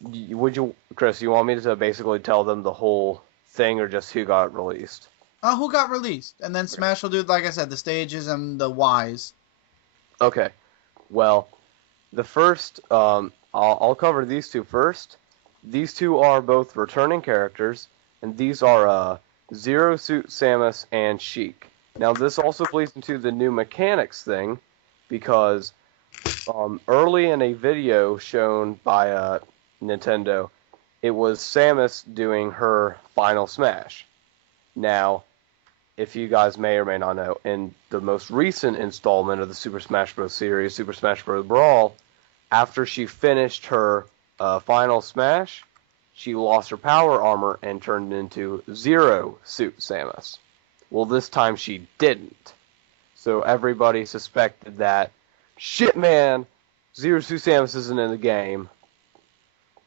Would you, Chris? You want me to basically tell them the whole thing, or just who got released? Who got released, and then Smash will do, like I said, the stages and the whys. Okay. Well, the first, I'll cover these two first. These two are both returning characters, and these are Zero Suit Samus and Sheik. Now, this also plays into the new mechanics thing, because early in a video shown by Nintendo, it was Samus doing her final smash. Now, if you guys may or may not know, in the most recent installment of the Super Smash Bros. Series, Super Smash Bros. Brawl, after she finished her final smash, she lost her power armor and turned into Zero Suit Samus. Well, this time she didn't. So everybody suspected that, shit man, Zero Suit Samus isn't in the game.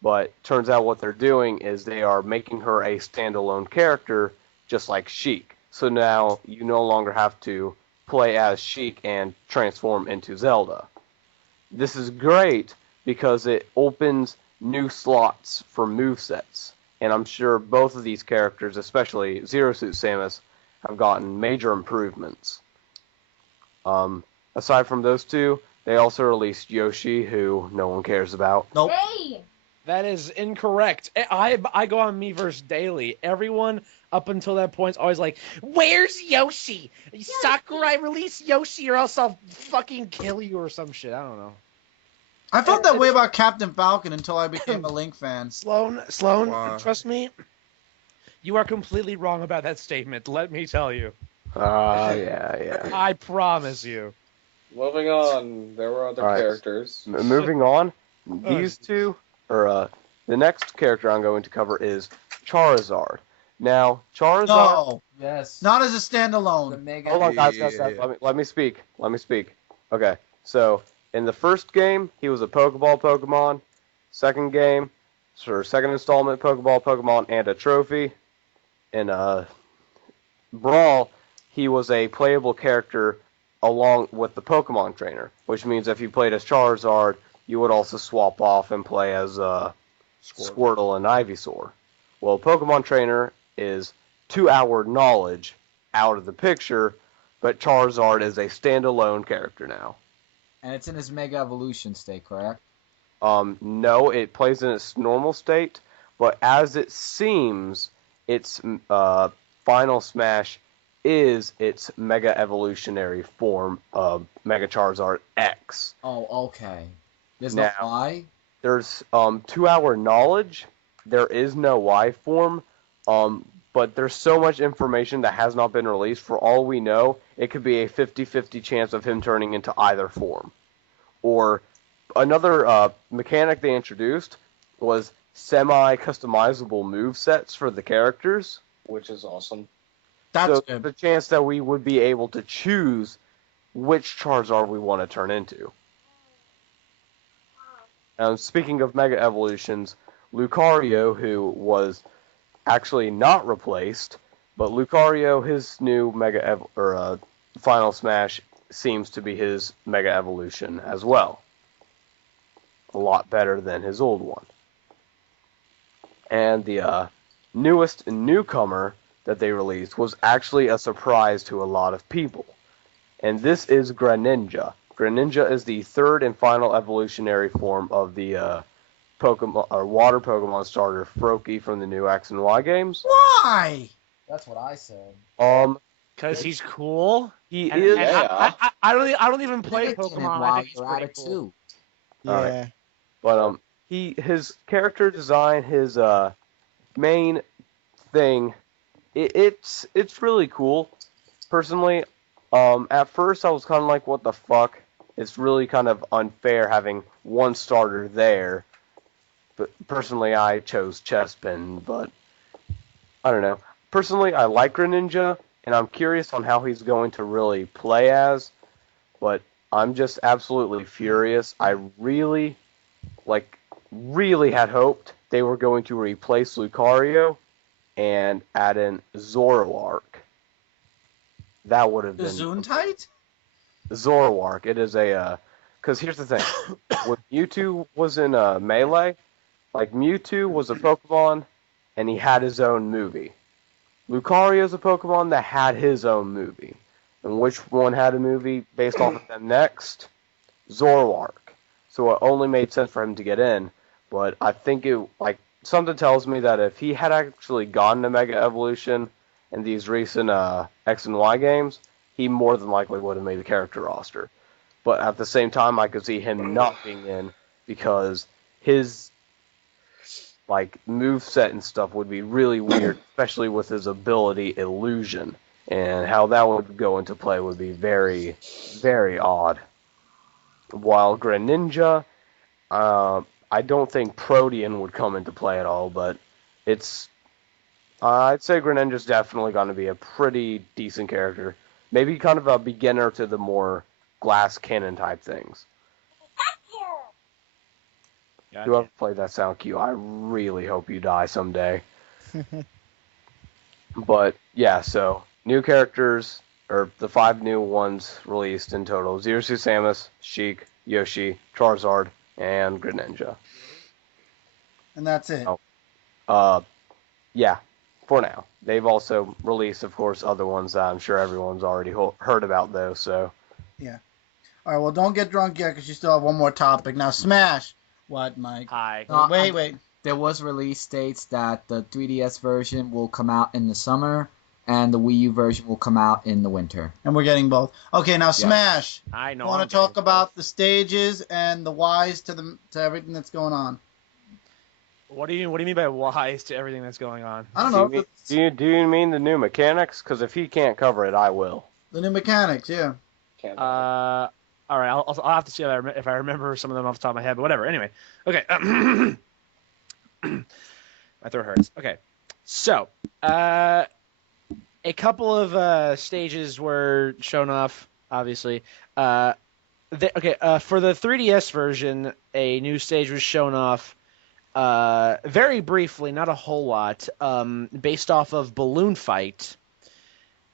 But turns out what they're doing is they are making her a standalone character, just like Sheik. So now you no longer have to play as Sheik and transform into Zelda. This is great because it opens new slots for movesets. And I'm sure both of these characters, especially Zero Suit Samus, have gotten major improvements. Aside from those two, they also released Yoshi, who no one cares about. Nope. Hey! That is incorrect. I go on Miiverse daily. Everyone up until that point is always like, "Where's Yoshi? Sakurai, release Yoshi, or else I'll fucking kill you," or some shit. I don't know. I felt that way about Captain Falcon until I became a Link fan. Sloan, Wow. trust me. You are completely wrong about that statement. Let me tell you. Yeah. I promise you. Moving on, there were other characters. Moving on, these two, or the next character I'm going to cover is Charizard. Now, Charizard... No, Yes. not as a standalone. The mega. Hold on, guys. Let me speak. Okay, so in the first game, he was a Pokemon. Second game, second installment, Pokemon, and a trophy. In Brawl, he was a playable character along with the Pokemon trainer, which means if you played as Charizard, you would also swap off and play as Squirtle and Ivysaur. Well, Pokemon trainer is 2-hour knowledge out of the picture, but Charizard is a standalone character now. And it's in its Mega Evolution state, correct? No, it plays in its normal state, but as it seems, its final smash is its Mega Evolutionary form of Mega Charizard X. Oh, okay. There's no Y? There's 2-hour knowledge. There is no Y form, but there's so much information that has not been released. For all we know, it could be a 50-50 chance of him turning into either form. Or another mechanic they introduced was semi-customizable movesets for the characters. Which is awesome. That's so good. the chance that we would be able to choose which Charizard we want to turn into. Speaking of Mega Evolutions, Lucario, who was actually not replaced, but Lucario, his new Final Smash seems to be his Mega Evolution as well. A lot better than his old one. And the newest newcomer that they released was actually a surprise to a lot of people. And this is Greninja. Greninja is the third and final evolutionary form of the Pokemon or water Pokemon starter Froakie from the new X and Y games. Why? That's what I said. Because he's cool. He And, is. and Yeah. I don't even play Pokemon. I think he's while you're at pretty it cool. too. Yeah. But his character design, his main thing, it's really cool. Personally, at first I was kind of like, what the fuck? It's really kind of unfair having one starter there. But personally, I chose Chespin, but I don't know. Personally, I like Greninja, and I'm curious on how he's going to really play as, but I'm just absolutely furious. I really had hoped they were going to replace Lucario and add in Zoroark. That would have been Gesundheit? Zoroark. It is a because here's the thing: when Mewtwo was in Melee, like Mewtwo was a Pokemon, and he had his own movie. Lucario's a Pokemon that had his own movie, and which one had a movie based off of them next? Zoroark. So it only made sense for him to get in, but I think something tells me that if he had actually gotten a Mega Evolution in these recent X and Y games, he more than likely would have made the character roster. But at the same time, I could see him not being in because his moveset and stuff would be really weird, especially with his ability Illusion, and how that would go into play would be very, very odd. While Greninja, I don't think Protean would come into play at all, but I'd say Greninja's definitely going to be a pretty decent character. Maybe kind of a beginner to the more glass cannon type things. Gotcha. Whoever played that sound cue, I really hope you die someday. But yeah, so new characters, or the 5 new ones released in total: Xerxes Samus, Sheik, Yoshi, Charizard, and Greninja. And that's it. Yeah, for now. They've also released, of course, other ones that I'm sure everyone's already heard about, though. So Yeah. All right. Well, don't get drunk yet because you still have one more topic. Now, Smash. What, Mike? Hi. Wait. There was release dates that the 3DS version will come out in the summer, and the Wii U version will come out in the winter. And we're getting both. Okay. Now, Smash. I know. I want to talk about the stages and the whys to everything that's going on. What do you mean by whys to everything that's going on? I don't know. Do you mean the new mechanics? Because if he can't cover it, I will. The new mechanics, yeah. All right, I'll have to see if I remember some of them off the top of my head, but whatever. Anyway, okay. My throat hurts. Okay, so a couple of stages were shown off, obviously. For the 3DS version, a new stage was shown off very briefly, not a whole lot, based off of Balloon Fight.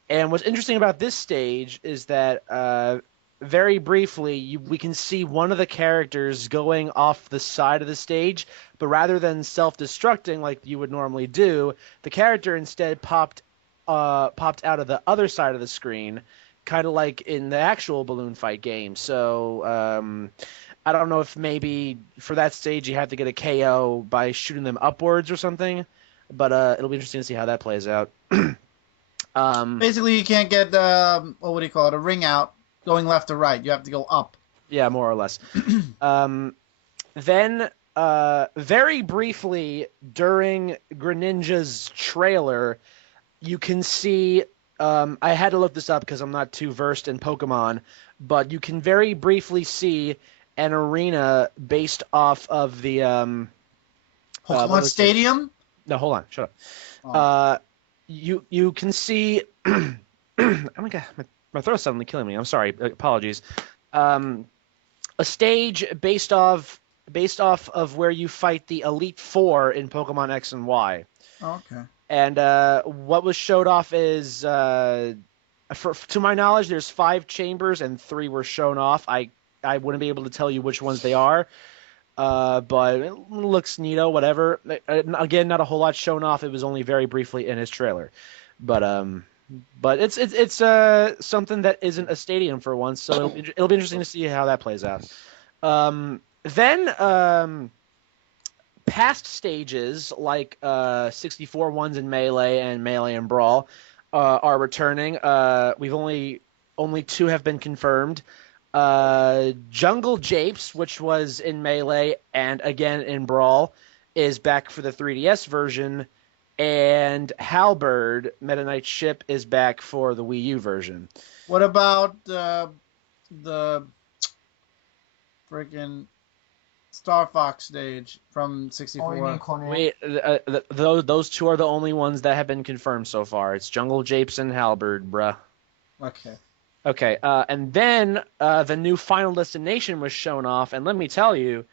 And what's interesting about this stage is that very briefly, we can see one of the characters going off the side of the stage, but rather than self-destructing like you would normally do, the character instead popped out of the other side of the screen, kind of like in the actual Balloon Fight game. So I don't know if maybe for that stage you have to get a KO by shooting them upwards or something, but it'll be interesting to see how that plays out. Basically, you can't get a ring out going left or right. You have to go up. Yeah, more or less. Then, very briefly during Greninja's trailer, you can see. I had to look this up because I'm not too versed in Pokemon, but you can very briefly see an arena based off of the Pokemon Stadium? No, hold on, shut up. Oh. you can see. Oh my god, my throat's suddenly killing me. I'm sorry. Apologies. A stage based off of where you fight the Elite Four in Pokemon X and Y. Oh, okay. And what was showed off is, to my knowledge, there's 5 chambers and 3 were shown off. I wouldn't be able to tell you which ones they are, but it looks neato, whatever. Again, not a whole lot shown off. It was only very briefly in his trailer, but it's something that isn't a stadium for once, so it'll be interesting to see how that plays out. Then past stages like 64 ones in Melee and Melee and Brawl are returning. We've only 2 have been confirmed. Jungle Japes, which was in Melee and again in Brawl, is back for the 3DS version, and Halberd, Meta Knight Ship, is back for the Wii U version. What about the freaking Star Fox stage from 64? Wait, those 2 are the only ones that have been confirmed so far. It's Jungle Japes and Halberd, bruh. Okay. Okay, and then the new Final Destination was shown off, and let me tell you,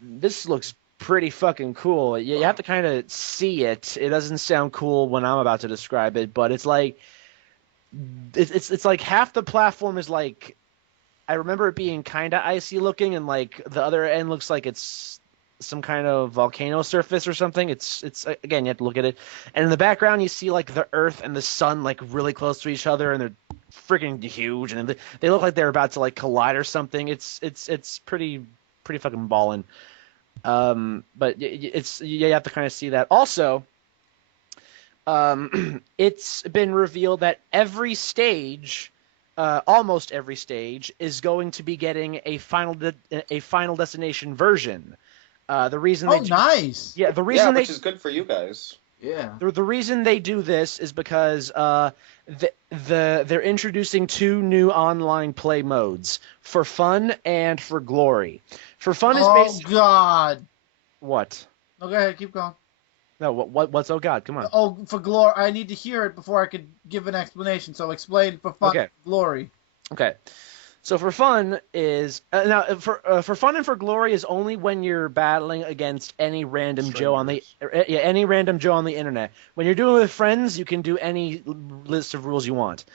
this looks pretty fucking cool. You have to kind of see it. It doesn't sound cool when I'm about to describe it, but it's like it's like half the platform is like, I remember it being kind of icy looking, and like the other end looks like it's some kind of volcano surface or something. It's again, you have to look at it. And in the background, you see like the Earth and the Sun like really close to each other, and they're freaking huge, and they look like they're about to like collide or something. It's pretty fucking ballin'. But you have to kind of see that. Also, it's been revealed that every stage, almost every stage, is going to be getting a Final Destination version. The reason nice. Yeah, the reason which is good for you guys. Yeah. The reason they do this is because they're introducing 2 new online play modes, for fun and for glory. For fun is basically... Oh God! What? No, go ahead, keep going. No, what's oh God? Come on. Oh, for glory! I need to hear it before I could give an explanation. So explain for fun, Okay. glory. Okay. So for fun is now for fun and for glory is only when you're battling against any random Joe on the internet. When you're doing it with friends, you can do any list of rules you want.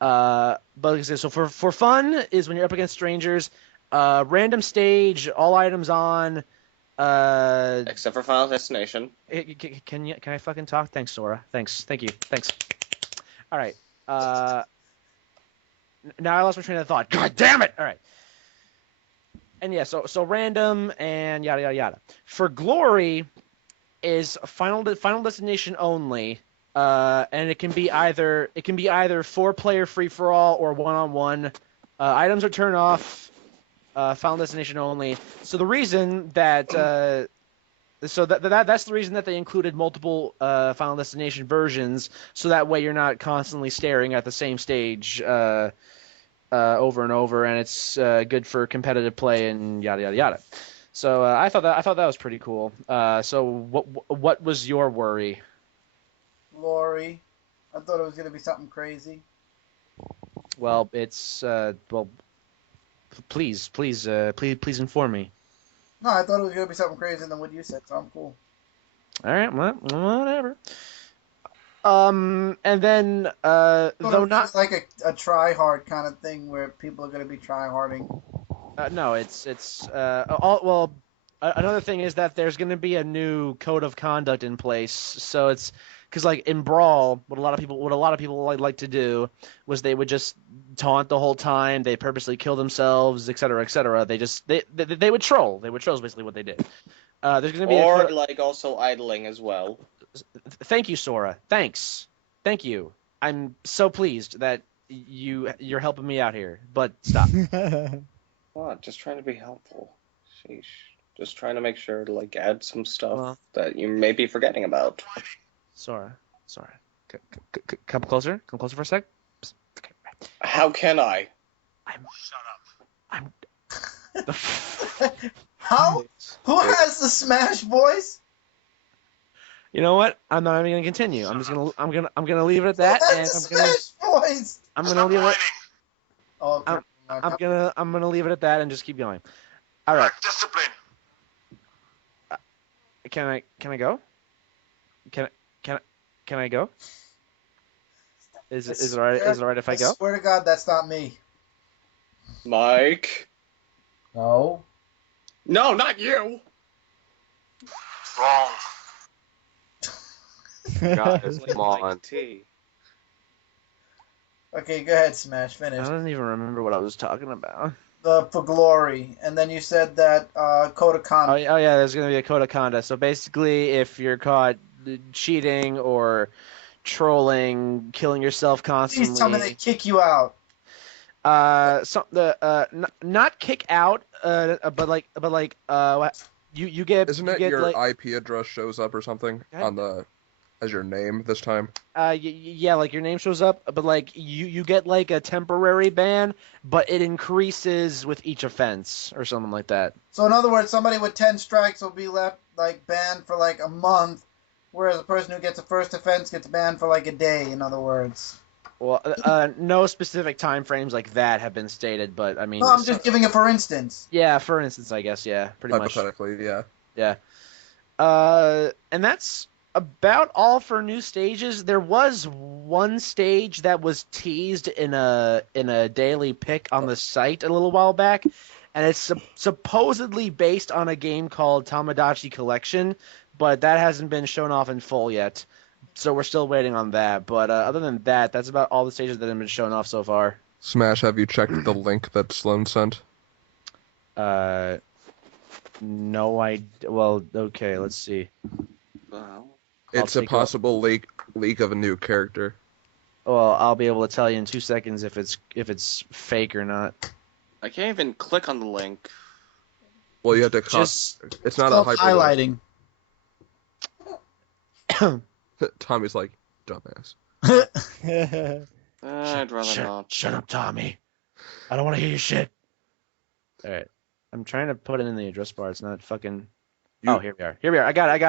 But like I said, so for fun is when you're up against strangers, random stage, all items on. Except for Final Destination. Can I fucking talk? Thanks, Sora. Thank you. All right. Now I lost my train of thought. God damn it! All right. And yeah, so random and yada yada yada. For glory is Final Destination only, and it can be either 4-player free for all or 1-on-1. Items are turned off. Final Destination only. So the reason that that's the reason that they included multiple Final Destination versions, so that way you're not constantly staring at the same stage over and over, and it's good for competitive play and yada yada yada. So I thought that was pretty cool. So what was your worry? Glory. I thought it was gonna be something crazy. Well, it's please inform me. No, I thought it was gonna be something crazier than what you said, so I'm cool. All right, well, whatever. And then though not like a try hard kind of thing where people are gonna be try harding. No, it's another thing is that there's going to be a new code of conduct in place. So it's because like in Brawl, what a lot of people like to do was they would just taunt the whole time. They purposely kill themselves, etc., etc. They would troll. They would troll is basically what they did. There's going to be like also idling as well. Thank you, Sora. Thanks. Thank you. I'm so pleased that you're helping me out here. But stop. What? Just trying to be helpful. Sheesh. Just trying to make sure to like add some stuff that you may be forgetting about. Sora. Come closer. Come closer for a sec. Okay. How can I? I'm. How? Who has the Smash voice? You know what? I'm not even gonna continue. I'm gonna leave it at that, and I'm gonna leave it. Oh, okay. I'm gonna leave it at that and just keep going. All right. Discipline. Can I go? Can I go? Is it alright? Is it alright if I go? Swear to God, that's not me. Mike. No. No, not you. Wrong. Guys, come on. T. Okay, go ahead, Smash. I Finish. don't even remember what I was talking about. For glory, and then you said that code of Oh conduct. yeah, there's gonna be a code of conduct. So basically, if you're caught cheating or trolling, killing yourself constantly, Please tell me they kick you out. not kick out, you get. Isn't you it get, your like, IP address shows up or something Go as your name this time? yeah, like your name shows up, but like you get like a temporary ban, but it increases with each offense or something like that. So in other words, somebody with 10 strikes will be left like banned for like a month, whereas a person who gets a first offense gets banned for like a day. In other words. Well, no specific time frames like that have been stated, but I mean. No, I'm just giving it for instance. Yeah, for instance, I guess. Yeah, pretty much. Hypothetically, yeah. Yeah. And that's about all for new stages. There was one stage that was teased in a daily pick on the site a little while back, and it's supposedly based on a game called Tamagotchi Collection, but that hasn't been shown off in full yet. So we're still waiting on that. But other than that, that's about all the stages that have been shown off so far. Smash, have you checked the link that Sloan sent? No, well, okay, let's see. Wow. It's a possible leak of a new character. Well, I'll be able to tell you in 2 seconds if it's fake or not. I can't even click on the link. Well, you have to it's not a hyperlink. Highlighting. Tommy's like, dumbass. I'd rather not. Shut up, Tommy. I don't want to hear your shit. All right. I'm trying to put it in the address bar. It's not fucking. Oh, here we are. I got it.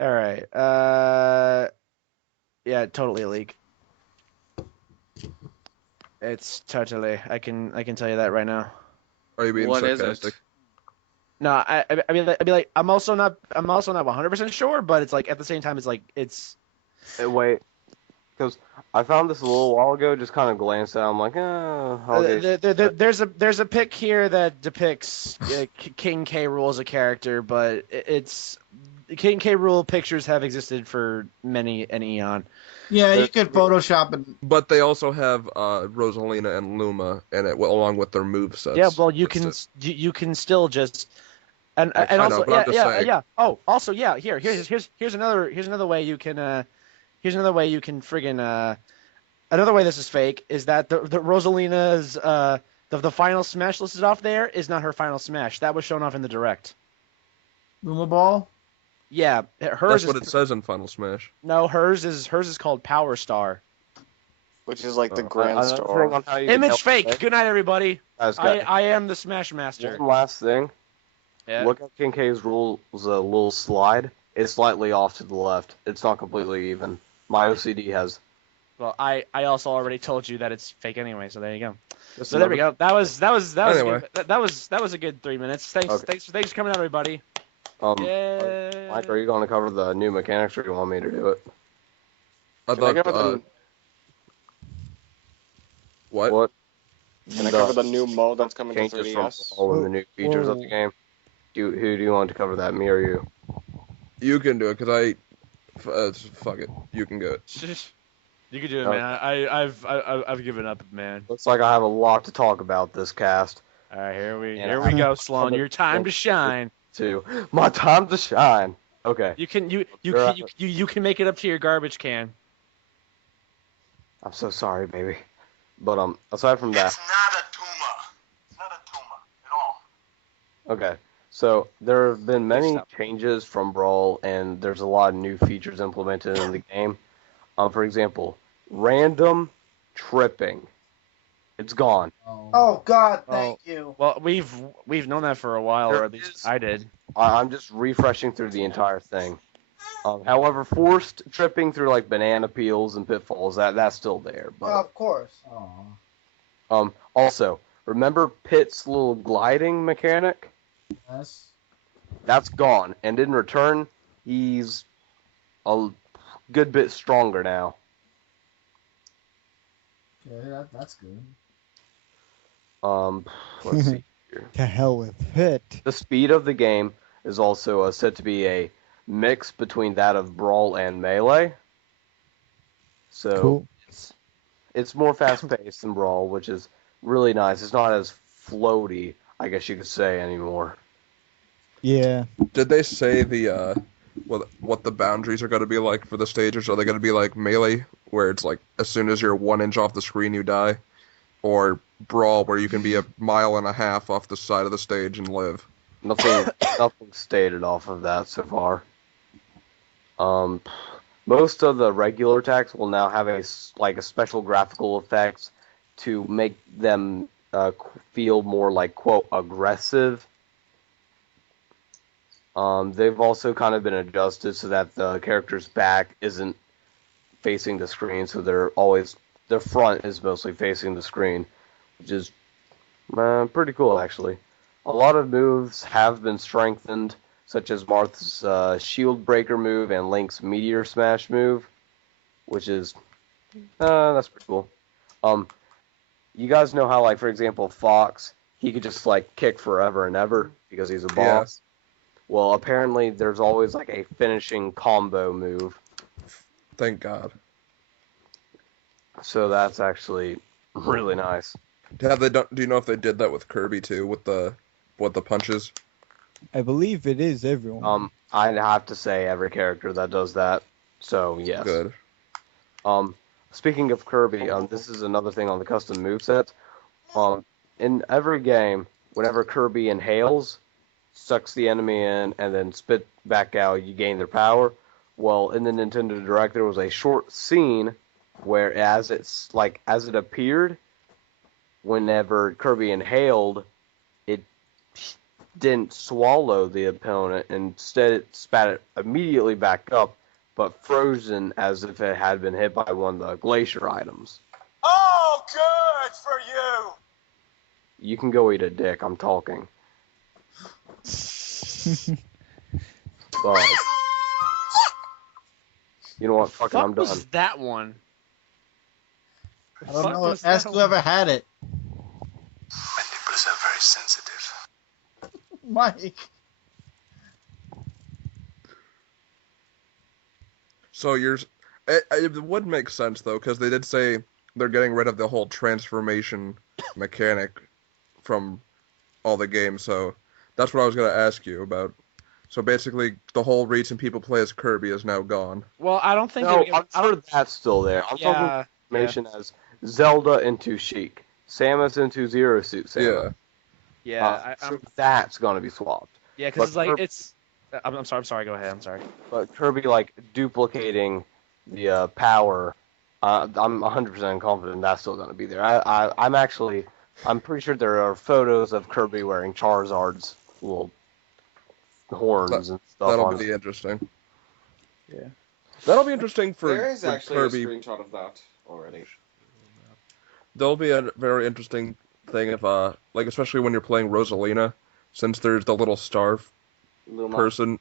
All right. Yeah, totally a leak. It's totally. I can tell you that right now. Are you being What is sarcastic? it? No, I'd be like, I'm also not 100% sure, but it's like at the same time, it's like it's. Hey, wait, because I found this a little while ago. Just kind of glanced at it. I'm like, There's a pic here that depicts King K. Rool as a character, but it's King K. Rool pictures have existed for many an eon. Yeah, you could Photoshop it. But they also have Rosalina and Luma in it, along with their movesets. Yeah, well, you can still just and also yeah. Oh, also yeah. Here's another way you can friggin' another way this is fake is that the Rosalina's the final smash listed off there is not her final smash. That was shown off in the direct. Luma Ball. Yeah, That's what it says in Final Smash. No, hers is called Power Star. Which is like the Grand Star. Image fake. Good night, everybody. Guys, I am the Smash Master. One last thing. Yeah. Look at King K's rules, a little slide. It's slightly off to the left. It's not completely even. My OCD has. Well, I also already told you that it's fake anyway, so there you go. Just So there we go. That was Anyway. good. That was a good 3 minutes. Thanks for coming out, everybody. Yeah. Mike, are you going to cover the new mechanics, or do you want me to do it? I Can I cover thought. What? What? Can I cover the new mode that's coming to Changes from 3DS? all of the new features of the game. Who do you want to cover that, me or you? You can do it, because fuck it. You can go. You can do it, man. I've given up, man. Looks like I have a lot to talk about this cast. All right, here we Yeah. go, Sloan. Your time to shine. Too. My time to shine. Okay. You can make it up to your garbage can. I'm so sorry, baby. But aside from that. It's not a tumor. It's not a tumor at all. Okay. So there have been many changes from Brawl, and there's a lot of new features implemented in the game. For example, random tripping. It's gone. Oh God, thank you. Well, we've known that for a while, or at least I did. I'm just refreshing through the entire thing. However, forced tripping through like banana peels and pitfalls, that's still there. But Of course. also, remember Pitt's little gliding mechanic? Yes. That's gone, and in return, he's a good bit stronger now. Okay, that's good. Let's see here. To hell with Pit. The speed of the game is also said to be a mix between that of Brawl and Melee. So Cool. it's more fast-paced than Brawl, which is really nice. It's not as floaty, I guess you could say, anymore. Yeah. Did they say the what the boundaries are going to be like for the stages? Are they going to be like Melee, where it's like as soon as you're 1 inch off the screen you die, or Brawl, where you can be 1.5 miles off the side of the stage and live? Nothing stated off of that so far. Most of the regular attacks will now have a special graphical effects to make them feel more like, quote, aggressive. They've also kind of been adjusted so that the character's back isn't facing the screen, so their front is mostly facing the screen, which is pretty cool, actually. A lot of moves have been strengthened, such as Marth's Shield Breaker move and Link's Meteor Smash move, which is, that's pretty cool. You guys know how, like, for example, Fox, he could just, like, kick forever and ever because he's a boss? Well, apparently there's always, like, a finishing combo move. Thank God. So that's actually really nice. Do you know if they did that with Kirby, too, with the punches? I believe it is everyone. I'd have to say every character that does that, so yes. Good. Speaking of Kirby, this is another thing on the custom movesets. In every game, whenever Kirby inhales, sucks the enemy in, and then spit back out, you gain their power. Well, in the Nintendo Direct, there was a short scene where as it appeared, whenever Kirby inhaled, it didn't swallow the opponent. Instead, it spat it immediately back up, but frozen as if it had been hit by one of the glacier items. Oh, good for you! You can go eat a dick, I'm talking. But, you know what, fuck it, I'm done. What was that one? I don't know. Ask whoever had it. My nipples are very sensitive. Mike. So it would make sense, though, because they did say they're getting rid of the whole transformation mechanic from all the games, so that's what I was going to ask you about. So basically, the whole reason people play as Kirby is now gone. Well, I don't think. No, I'm sure that's still there. I'm talking transformation as Zelda into Sheik, Samus into Zero Suit Samus. Yeah. That's going to be swapped. Yeah, because it's like it's. I'm sorry. Go ahead. I'm sorry. But Kirby, like, duplicating the power, I'm 100% confident that's still going to be there. I'm pretty sure there are photos of Kirby wearing Charizard's little horns and stuff. That'll be interesting. Yeah. That'll be interesting for There is actually Kirby. a screenshot of that already. There'll be a very interesting thing if, especially when you're playing Rosalina, since there's the little star person.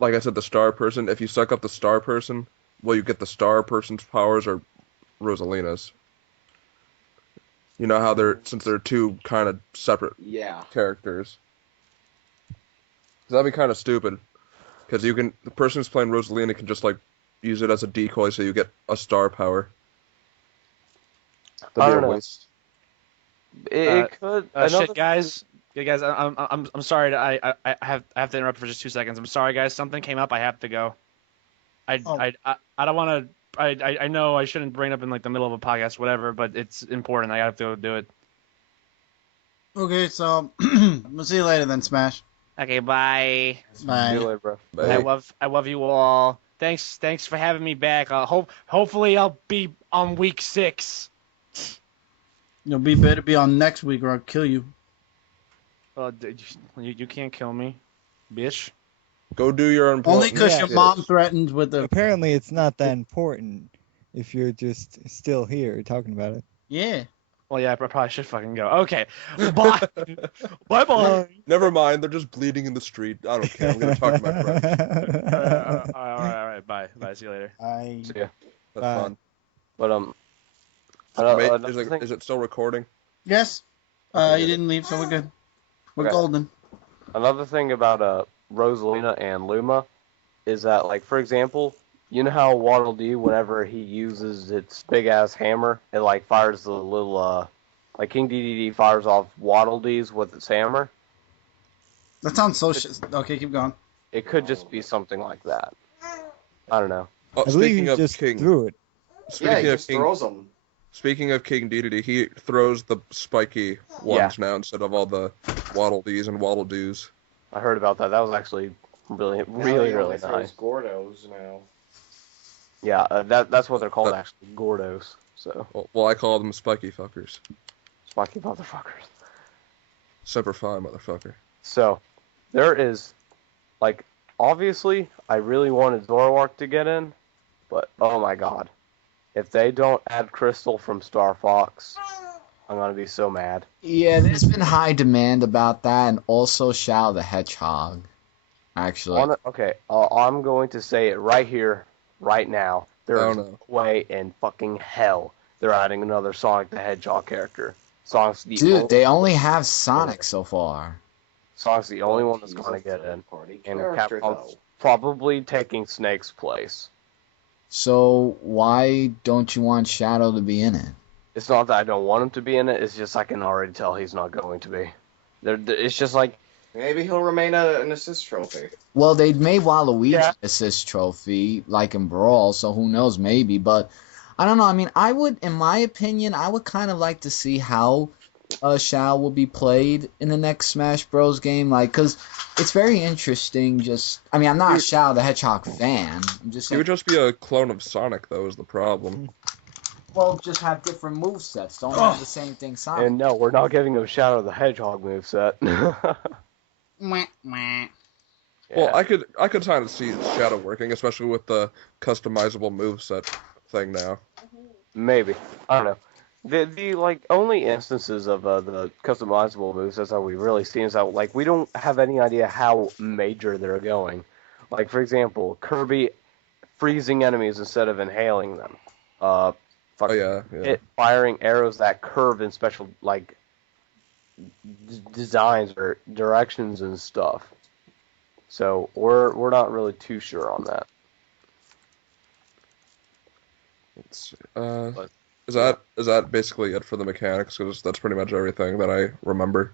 Like I said, the star person. If you suck up the star person, will you get the star person's powers or Rosalina's? You know how since they're two kind of separate characters. That'd be kind of stupid, because the person who's playing Rosalina can just like use it as a decoy, so you get a star power. That'd be a waste. It could. Shit, guys. Yeah, guys. I'm sorry. I have to interrupt for just 2 seconds. I'm sorry, guys. Something came up. I have to go. I don't want to. I know I shouldn't bring it up in like the middle of a podcast, whatever, but it's important. I have to go do it. Okay, so we'll see you later then, Smash. Okay, bye. Bye. See you later, bro. Bye. I love you all. Thanks for having me back. Hopefully I'll be on week 6. You'll better be on next week or I'll kill you. You can't kill me, bitch. Go do your Only important because your shit. mom threatened with a... Apparently, it's not that important if you're just still here talking about it. Yeah. Well, yeah, I probably should fucking go. Okay, bye. Bye. Never mind, they're just bleeding in the street. I don't care. I'm gonna talk to my friends. All right. Bye. See you later. See ya. That's Bye. fun. But Mate, another thing- is it still recording? Yes. Okay, You good. didn't leave, so we're good. We're Okay. golden. Another thing about Rosalina and Luma is that, like, for example, you know how Waddle Dee, whenever he uses its big ass hammer, it like fires the little like King DDD fires off Waddle Dees with its hammer. That sounds so Okay, keep going. It could just be something like that. I don't know. Oh, I believe speaking he of just King, threw it. Yeah, he speaking of just King, throws them. speaking of King Dedede, he throws the spiky ones now instead of all the Waddle Dees and Waddle Doos. I heard about that. That was actually really Throws nice. Gordos now. Yeah, that's what they're called actually, Gordos. So Well, I call them spiky fuckers. spiky motherfuckers. Semper Fi, motherfucker. So there is, like, obviously, I really wanted Zoroark to get in, but oh my god, if they don't add Crystal from Star Fox, I'm gonna be so mad. Yeah, there's been high demand about that, and also Shadow the Hedgehog. Actually, I'm going to say it right here, right now. There Oh, is no. no way in fucking hell they're adding another Sonic the Hedgehog character. Sonic's the dude, they only have Sonic so far. Sonic's the only one that's He's gonna a get in, third-party and character, Capcom's though. probably taking Snake's place. So why don't you want Shadow to be in it? It's not that I don't want him to be in it. It's just I can already tell he's not going to be. It's just like, Maybe he'll remain an assist trophy. Well, they made Waluigi Yeah. assist trophy, like in Brawl, so who knows, maybe. But I don't know. I mean, in my opinion, I would kind of like to see how Shao will be played in the next Smash Bros. Game, like, because it's very interesting. I mean, I'm not a Shao the Hedgehog fan. I'm just He saying, would just be a clone of Sonic, though, is the problem. well, just have different movesets. Don't have the same thing Sonic. and no, we're not giving him Shadow the Hedgehog moveset. Mwah, mwah. Well, I could kind of see Shadow working, especially with the customizable moveset thing now. Maybe. I don't know. The like only instances of the customizable moves that we really see is that, like, we don't have any idea how major they're going. Like, for example, Kirby freezing enemies instead of inhaling them. Firing arrows that curve in special, like, designs or directions and stuff. So we're not really too sure on that. Let's see. Is that basically it for the mechanics? Because that's pretty much everything that I remember.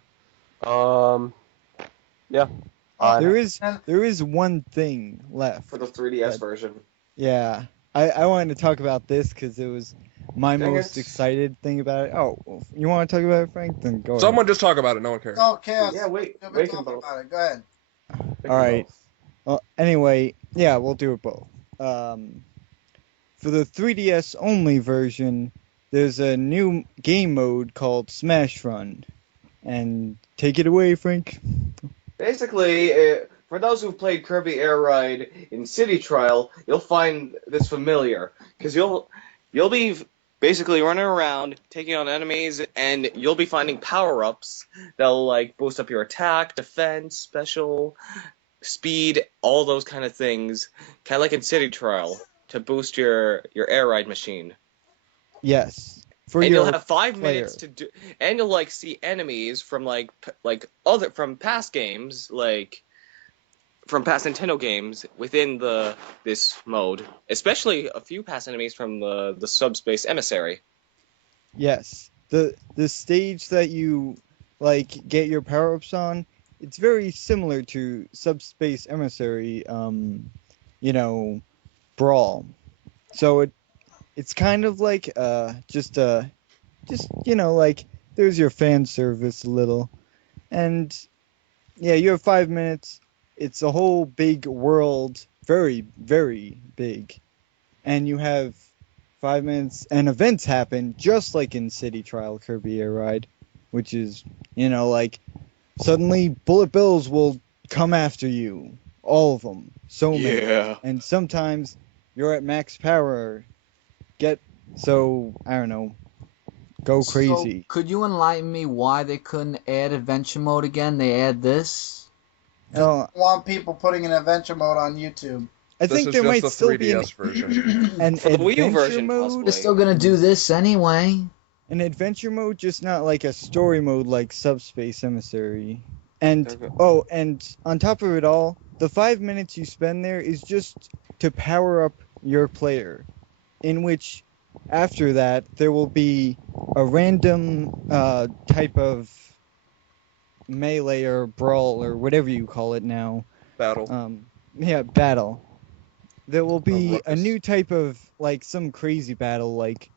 Yeah. There is one thing left For the 3DS version. Yeah, I wanted to talk about this because it was my Dang most it. excited thing about it. Oh, you want to talk about it, Frank? Then go Someone just talk about it. No one cares. Oh, Chaos. Yeah, wait. We've been Wait, talking both. about it. Go ahead. ahead. All right. Well, anyway, yeah, we'll do it both. For the 3DS only version, there's a new game mode called Smash Run. And take it away, Frank. Basically, for those who've played Kirby Air Ride in City Trial, you'll find this familiar because you'll be basically running around taking on enemies, and you'll be finding power-ups that'll like boost up your attack, defense, special, speed, all those kind of things, kind of like in City Trial, to boost your Air Ride machine. Yes. And you'll have 5 minutes to do, and you'll like see enemies from from past games, like from past Nintendo games within this mode, especially a few past enemies from the Subspace Emissary. Yes. The stage that you like get your power-ups on, it's very similar to Subspace Emissary, Brawl. So it's kind of like just like there's your fan service a little. And yeah, you have 5 minutes. It's a whole big world, very, very big. And you have 5 minutes, and events happen just like in City Trial Kirby Air Ride, which is, like, suddenly bullet bills will come after you. All of them. So many. Yeah. And sometimes you're at max power. I don't know, go crazy. So, could you enlighten me why they couldn't add adventure mode again? They add this? Oh, Want people putting an adventure mode on YouTube. I This think is there just might the still be 3DS version. an For the Wii U adventure version, mode. possibly. They're still gonna do this anyway. An adventure mode, just not like a story mode like Subspace Emissary. And and on top of it all, the 5 minutes you spend there is just to power up your player, in which after that there will be a random type of melee or brawl or whatever you call it now. Battle. Battle. There will be a ruckus. new type of, like, some crazy battle, like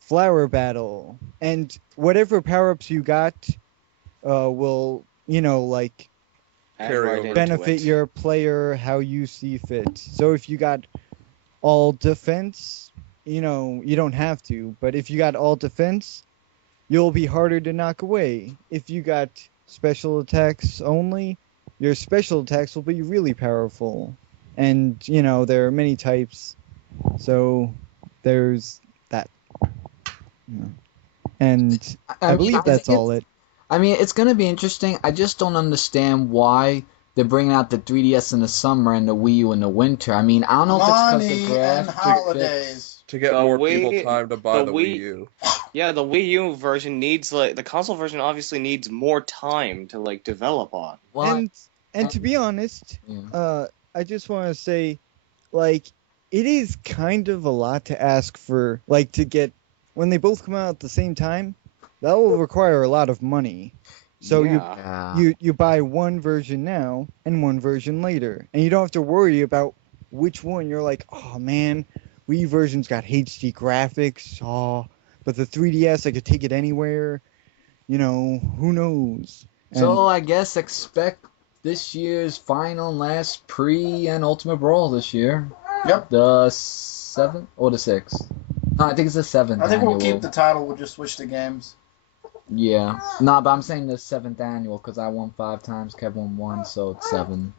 flower battle, and whatever power-ups you got will, like, Add Carry right over. into benefit it. your player how you see fit. So if you got all defense, you don't have to, but if you got all defense, you'll be harder to knock away. If you got special attacks only, your special attacks will be really powerful. And, there are many types, so there's that. And I believe that's all it. I mean, it's gonna be interesting. I just don't understand why they're bringing out the 3DS in the summer and the Wii U in the winter. I mean, I don't know if it's Money because the and graphics. holidays. To get The more Wii- people time to buy the the Wii- Wii U. Yeah, the Wii U version needs the console version obviously needs more time to develop on. What? And to be honest, Yeah. I just want to say, like, it is kind of a lot to ask for, like, to get, when they both come out at the same time, that will require a lot of money. So Yeah. you buy one version now and one version later, and you don't have to worry about which one. You're like, oh man, Wii version's got HD graphics, but the 3DS I could take it anywhere. Who knows? So I guess expect this year's final and last pre and Ultimate Brawl this year. Yep. The 7th or the 6th? No, I think it's the 7th. I think we'll annual. keep the title. We'll just switch the games. Yeah. Nah, but I'm saying the 7th annual because I won 5 times, Kev won 1, so it's 7.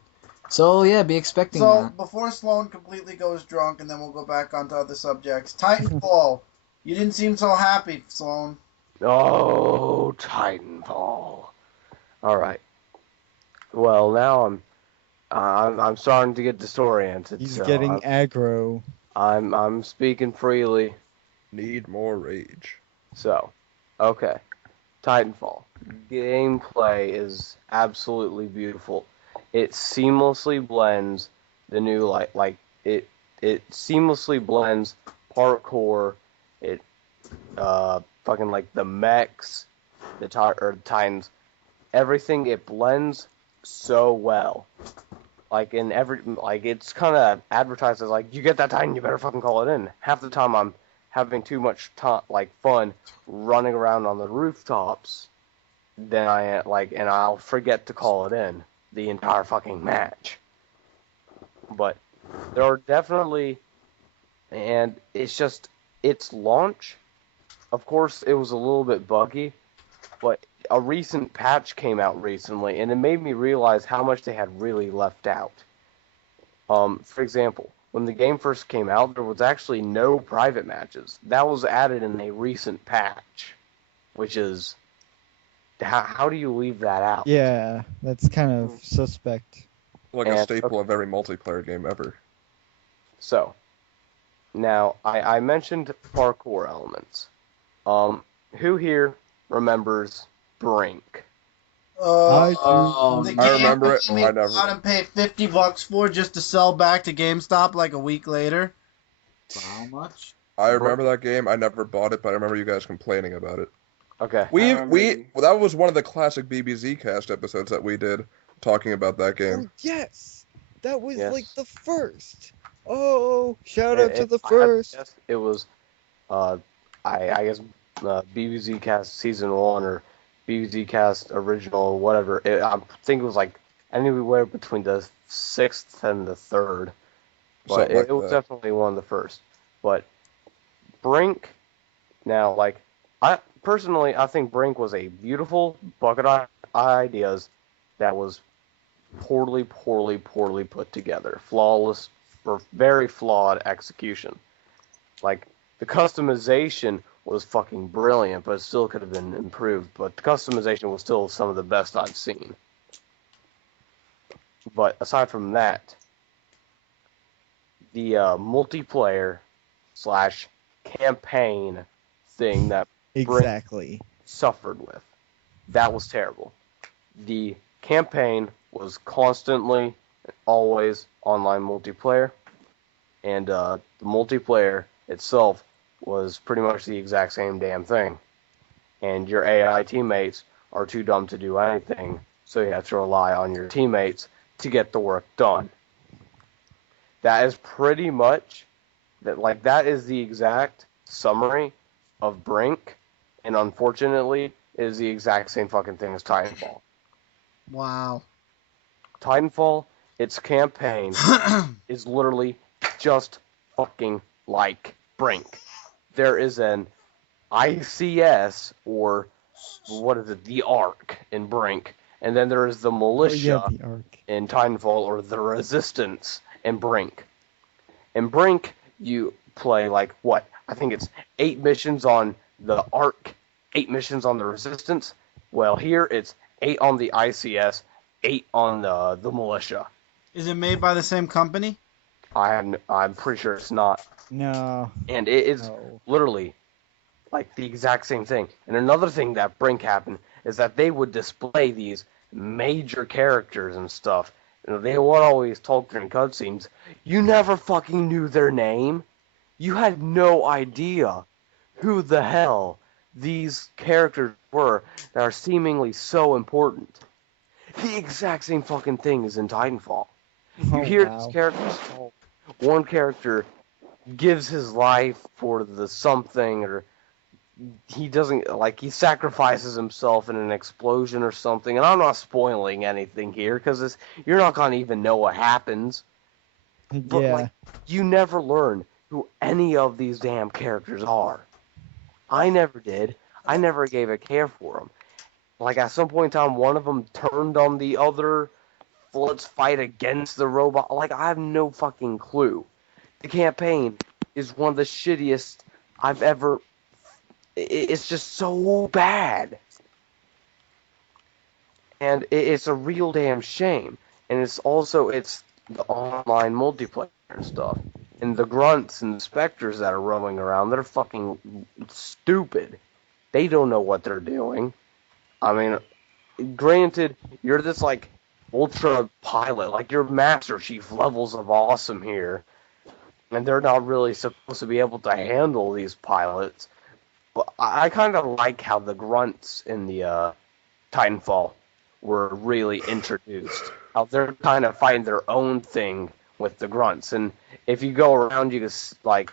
So yeah, be expecting So that. before Sloan completely goes drunk, and then we'll go back onto other subjects. Titanfall. You didn't seem so happy, Sloan. Oh, Titanfall. All right. Well, now I'm starting to get disoriented. He's so getting aggro. I'm speaking freely. Need more rage. So, okay. Titanfall. Gameplay is absolutely beautiful. It seamlessly blends the new it seamlessly blends parkour, it fucking like the mechs, the Titans, everything. It blends so well. Like in every it's kind of advertised as like, you get that Titan, you better fucking call it in. Half the time I'm having too much fun running around on the rooftops, then and I'll forget to call it in the entire fucking match. But there are definitely, and it's just its launch. Of course, it was a little bit buggy, but a recent patch came out recently, and it made me realize how much they had really left out. For example, when the game first came out, there was actually no private matches. That was added in a recent patch, which is, how do you leave that out? Yeah, that's kind of suspect. Like a staple of every multiplayer game ever. So, now, I mentioned parkour elements. Who here remembers Brink? I The I game remember it. we I never. got and pay $50 for just to sell back to GameStop like a week later. How much? I remember that game. I never bought it, but I remember you guys complaining about it. Okay. That was one of the classic BBZ cast episodes that we did talking about that game. Oh, yes, that was Yes. like the first. Oh, shout out to the If I had to first. guess, it was, I guess, BBZ Cast Season 1 or BBZ Cast Original, whatever. I think it was like anywhere between the 6th and the 3rd. But Something like it was that. definitely one of the first. But Brink, now, like, I think Brink was a beautiful bucket of ideas that was poorly put together. Flawless, or very flawed execution. Like, the customization was fucking brilliant, but it still could have been improved. But the customization was still some of the best I've seen. But aside from that, the multiplayer / campaign thing that Exactly. suffered with, that was terrible. The campaign was constantly, always online multiplayer, and the multiplayer itself was pretty much the exact same damn thing. And your AI teammates are too dumb to do anything, so you have to rely on your teammates to get the work done. That is pretty much that is the exact summary of Brink, and unfortunately, it is the exact same fucking thing as Titanfall. Wow. Titanfall, its campaign is literally just fucking like Brink. There is an ICS, or what is it, the Ark in Brink, and then there is the Militia the Ark. in Titanfall, or the Resistance in Brink. In Brink, you play, like, what? I think it's 8 missions on the Ark, 8 missions on the Resistance. Well, here it's 8 on the ICS, 8 on the Militia. Is it made by the same company? I'm pretty sure it's not. No. And it is literally like the exact same thing. And another thing that Brink happened is that they would display these major characters and stuff. They would always talk during cutscenes. You never fucking knew their name. You had no idea who the hell these characters were that are seemingly so important. The exact same fucking thing is in Titanfall. You hear these characters talk. One character gives his life for the something, or he doesn't, like, he sacrifices himself in an explosion or something, and I'm not spoiling anything here, because you're not going to even know what happens. But, like, you never learn who any of these damn characters are. I never did. I never gave a care for them. Like, at some point in time, one of them turned on the other, let's fight against the robot. Like, I have no fucking clue. The campaign is one of the shittiest I've ever... It's just so bad. And it's a real damn shame. And it's the online multiplayer stuff. And the grunts and the specters that are roaming around, they're fucking stupid. They don't know what they're doing. I mean, granted, you're this, like, ultra pilot, like, you're Master Chief levels of awesome here. And they're not really supposed to be able to handle these pilots. But I kind of like how the grunts in the Titanfall were really introduced. How they're kind of fighting their own thing with the grunts. And if you go around, you can, like,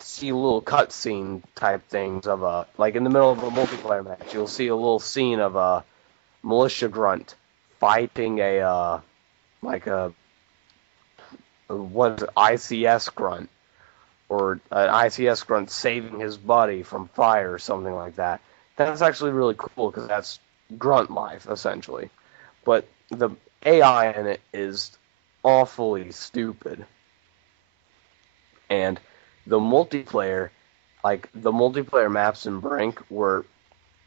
see little cutscene type things of like, in the middle of a multiplayer match, you'll see a little scene of a militia grunt fighting a ICS grunt, or an ICS grunt saving his buddy from fire or something like that. That's actually really cool, because that's grunt life, essentially. But the AI in it is awfully stupid. And the multiplayer maps in Brink were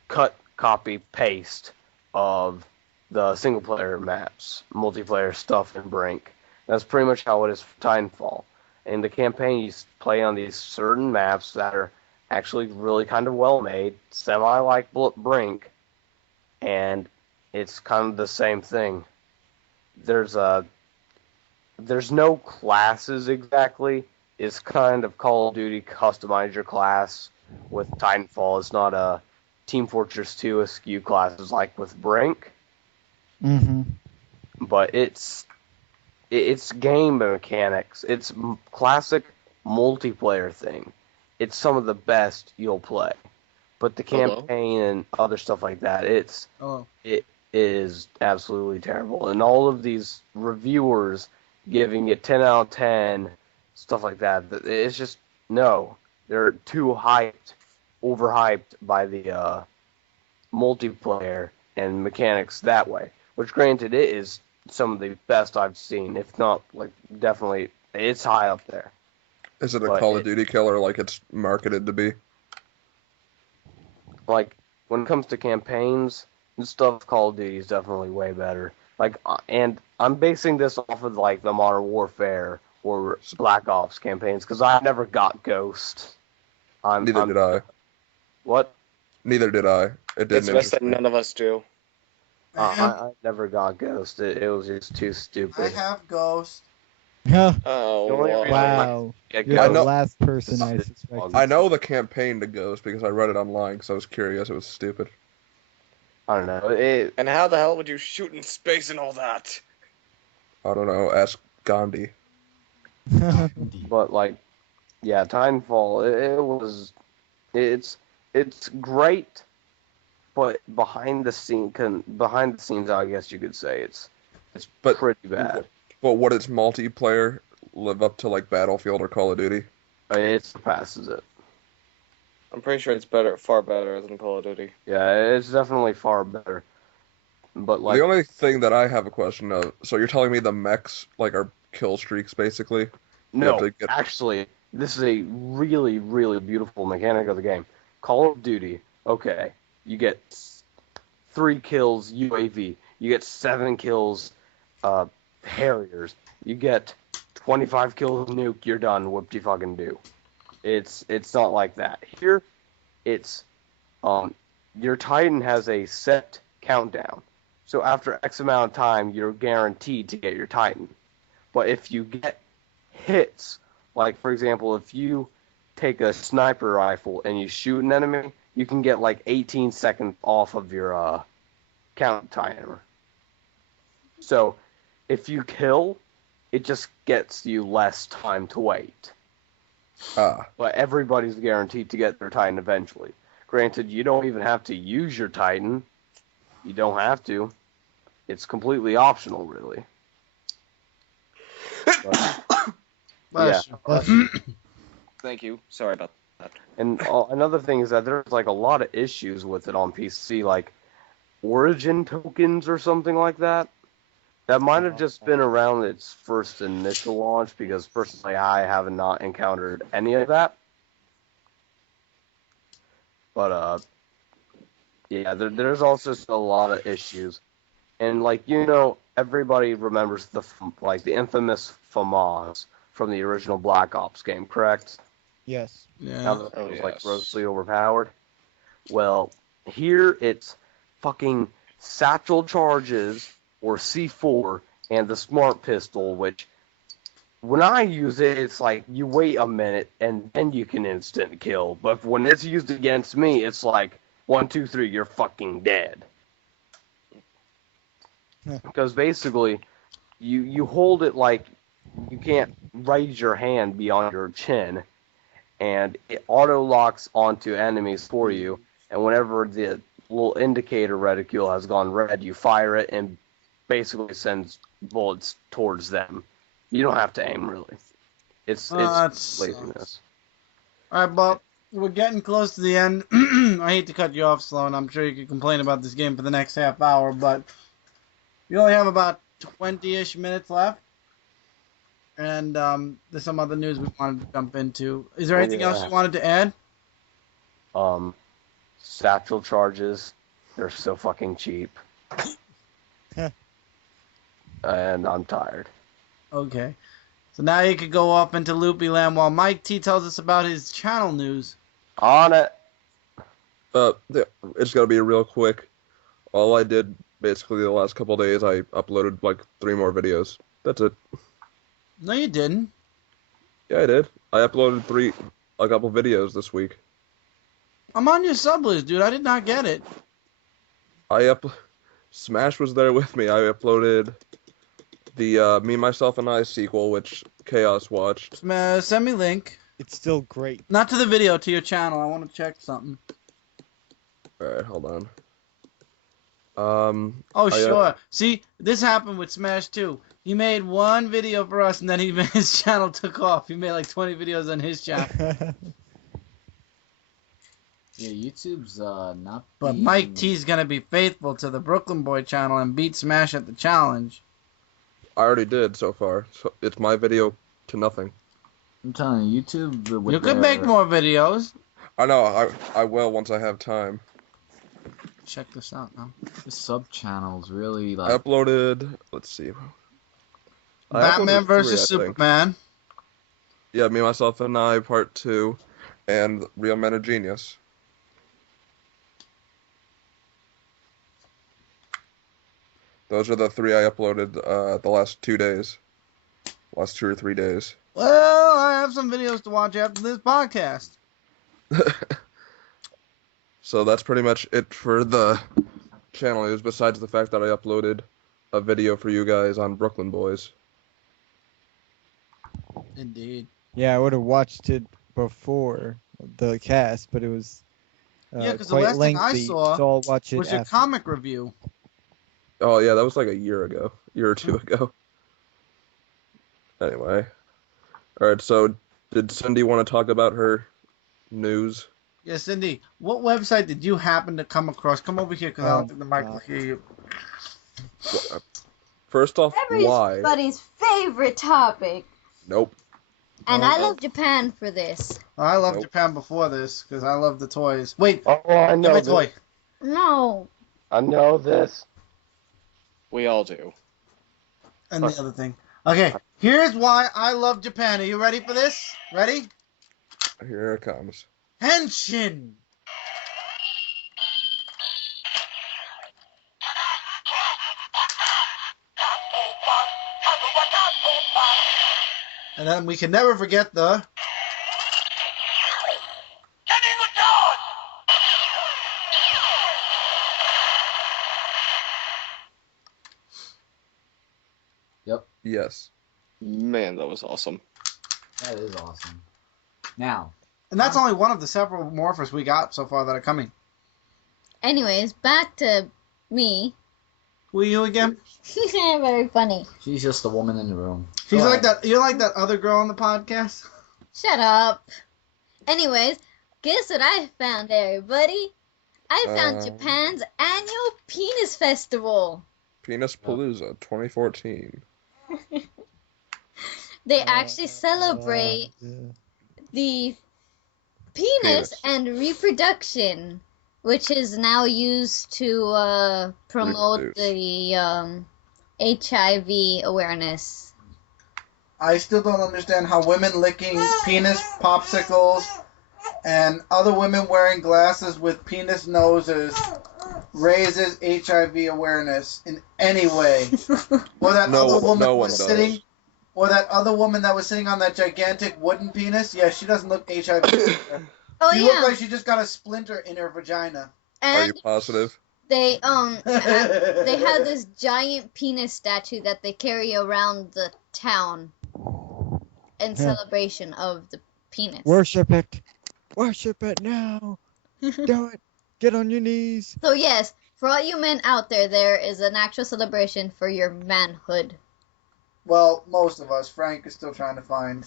cut, copy, paste of the single-player maps, multiplayer stuff in Brink. That's pretty much how it is for Titanfall. In the campaign, you play on these certain maps that are actually really kind of well-made, semi-like Brink, and it's kind of the same thing. There's no classes exactly. It's kind of Call of Duty customize your class with Titanfall. It's not a Team Fortress 2 askew classes like with Brink. Mm-hmm. But it's game mechanics. It's classic multiplayer thing. It's some of the best you'll play. But the campaign and other stuff like that, it is absolutely terrible. And all of these reviewers giving it 10 out of 10, stuff like that, it's just, no. they're too overhyped by the multiplayer and mechanics that way. Which, granted, it is some of the best I've seen, if not, like, definitely, it's high up there. Is it a Call of Duty killer like it's marketed to be? Like, when it comes to campaigns and stuff, Call of Duty is definitely way better. Like, and I'm basing this off of, like, the Modern Warfare or Black Ops campaigns, because I never got Ghost. Neither did I. What? Neither did I. It didn't It's best that interest me. none of us do. I never got Ghost. It was just too stupid. I have Ghost. Oh, The only reason Wow. I get You're Ghost- the last person I suspect. I know the campaign to Ghost because I read it online because I was curious. It was stupid. I don't know. And how the hell would you shoot in space and all that? I don't know. Ask Gandhi. But like, yeah, Titanfall. It's great, but behind the scenes, I guess you could say it's pretty bad. But would its multiplayer live up to like Battlefield or Call of Duty? It surpasses it. I'm pretty sure it's far better than Call of Duty. Yeah, it's definitely far better. But like, The only thing that I have a question of, so you're telling me the mechs like are kill streaks basically? no, actually, this is a really, really beautiful mechanic of the game. Call of Duty, okay, you get 3 kills UAV, you get 7 kills Harriers, you get 25 kills nuke, you're done, whoop-de-fucking-do. It's not like that. Here, it's your Titan has a set countdown. So after X amount of time, you're guaranteed to get your Titan. But if you get hits, like for example, if you take a sniper rifle and you shoot an enemy, you can get like 18 seconds off of your count timer. So if you kill, it just gets you less time to wait. But everybody's guaranteed to get their Titan eventually. Granted, you don't even have to use your Titan. You don't have to. It's completely optional, really. But, yeah. Thank you. Sorry about that. And another thing is that there's like a lot of issues with it on PC, like origin tokens or something like that. That might have just been around its first initial launch, because personally I have not encountered any of that. But yeah, there's also a lot of issues. And like, everybody remembers the infamous FAMAS from the original Black Ops game, correct? Yes. Yeah. Now that it was like grossly overpowered. Well, here it's fucking satchel charges or C4 and the smart pistol, which when I use it, it's like you wait a minute and then you can instant kill. But when it's used against me, it's like 1, 2, 3, you're fucking dead. Because basically, you hold it like you can't raise your hand beyond your chin, and it auto locks onto enemies for you. And whenever the little indicator reticule has gone red, you fire it and basically sends bullets towards them. You don't have to aim really. It's laziness. All right, Bob. We're getting close to the end. I hate to cut you off, Sloan. I'm sure you could complain about this game for the next half hour, but we only have about 20-ish minutes left. And there's some other news we wanted to jump into. Is there anything else you wanted to add? Satchel charges. They're so fucking cheap. And I'm tired. Okay. So now you could go off into Loopy Land while Mike T tells us about his channel news. On it. It's gonna be real quick. All I did basically the last couple of days, I uploaded like 3 more videos. That's it. No, you didn't. Yeah, I did. I uploaded a couple videos this week. I'm on your sub list, dude. I did not get it. Smash was there with me. I uploaded the Me, Myself, and I sequel, which Chaos watched. Send me link. It's still great. Not to the video, to your channel. I want to check something. Alright, hold on. Sure. See, this happened with Smash too. He made one video for us, and then his channel took off. He made like 20 videos on his channel. Yeah, YouTube's not. But being... Mike T's gonna be faithful to the Brooklyn Boy channel and beat Smash at the challenge. I already did so far. So it's my video to nothing. I'm telling you, YouTube. With You could make more videos. I know. I will once I have time. Check this out now. The sub channels really I like. uploaded. Let's see. I Batman uploaded versus 3, I think. Superman. Yeah, Me, Myself, and I Part 2, and Real Men are Genius. Those are the 3 I uploaded the last 2 days. Last 2 or 3 days. Well, I have some videos to watch after this podcast. So that's pretty much it for the channel news, besides the fact that I uploaded a video for you guys on Brooklyn Boys. Indeed. Yeah, I would have watched it before the cast, but it was Yeah, because the quite last thing I lengthy, saw so I'll watch it was your after. comic review. Oh yeah, that was like a year or 2 ago. Anyway. Alright, so did Cindy want to talk about her news? Yeah, Cindy, what website did you happen to come across? Come over here, because I don't think the mic will God. hear you. First off, why? Everybody's favorite topic. Nope. And Oh. I love Japan for this. I loved Nope. Japan before this, because I love the toys. Wait, Oh, I give know me a this. toy. No. I know this. We all do. And the other thing. Okay, here's why I love Japan. Are you ready for this? Ready? Here it comes. Henshin! And then we can never forget the... Yep, Yes. Man, that was awesome. that is awesome. Now, And that's only one of the several morphers we got so far that are coming. Anyways, back to me. Who are you again? Very funny. she's just a woman in the room. She's Go like ahead. that. You're like that other girl on the podcast. Shut up. Anyways, guess what I found, everybody? I found Japan's annual penis festival. Penis Palooza 2014. They actually celebrate the penis and reproduction, which is now used to promote Reproduce. the HIV awareness. I still don't understand how women licking penis popsicles and other women wearing glasses with penis noses raises HIV awareness in any way. Or that No- other woman no one was does. sitting, or that other woman that was sitting on that gigantic wooden penis. Yeah, she doesn't look HIV. Oh She yeah, looked like she just got a splinter in her vagina. Are you and positive? they they have this giant penis statue that they carry around the town in celebration of the penis. Worship it. Worship it now. Do it. Get on your knees. So yes, for all you men out there, there is an actual celebration for your manhood. Well, most of us. Frank is still trying to find.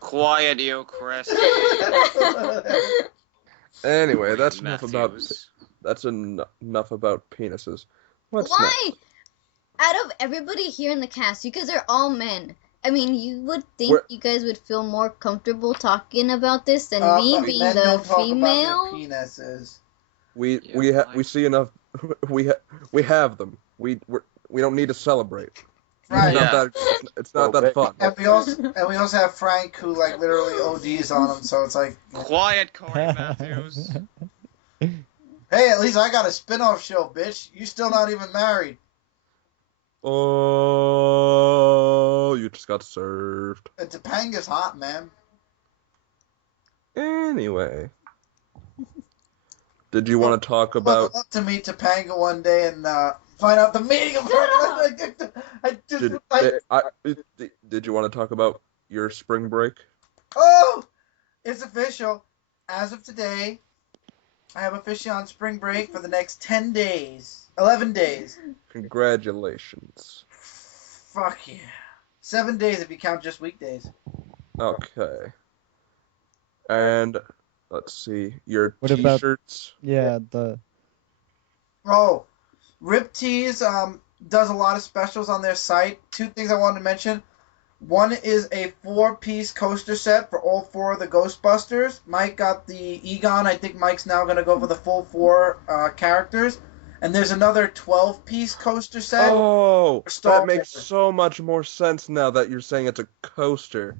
Quiet, you, Chris. Anyway, that's enough about Matthews. enough about penises. What's Why? next? Out of everybody here in the cast, you guys are all men. I mean, you would think We're- you guys would feel more comfortable talking about this than But me being men the don't talk female. about their penises. We Yeah, we see enough. We have them. We don't need to celebrate. Right. Yeah. It's not that fun. And we also have Frank who like literally ODs on him, so it's like, Quiet, Corey Matthews. hey, at least I got a spin-off show, bitch. You still not even married. Oh, you just got served. Topanga's hot, man. Anyway, did you want to talk I'd about? love to meet Topanga one day and find out the meaning of her. Did you want to talk about your spring break? Oh, it's official. As of today, I am officially on spring break for the next 10 days. 11 days. Congratulations. Fuck yeah. 7 days if you count just weekdays. Okay. And Let's see. Your What about- T-shirts. Yeah, the Oh, Rip Tees does a lot of specials on their site. Two things I wanted to mention. One is a 4-piece coaster set for all 4 of the Ghostbusters. Mike got the Egon. I think Mike's now going to go for the full 4 characters. And there's another 12-piece coaster set. Oh, for Star that makes Wars. so much more sense now that you're saying it's a coaster.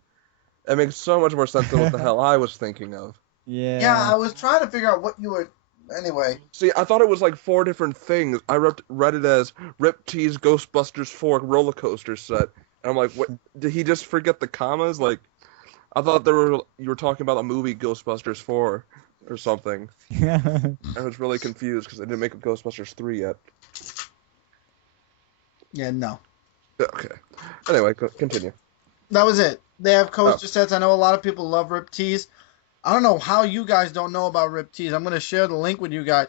That makes so much more sense than what the hell I was thinking of. yeah. Yeah, I was trying to figure out what you were... Anyway. See, I thought it was like 4 different things. I read it as Rip T's Ghostbusters 4 roller coaster set. And I'm like, what? Did he just forget the commas? Like, I thought you were talking about a movie Ghostbusters 4 or something. I was really confused because they didn't make a Ghostbusters 3 yet. Yeah, no. Okay. Anyway, continue. That was it. They have coaster sets. I know a lot of people love Rip Tees. I don't know how you guys don't know about Rip Tees. I'm going to share the link with you guys.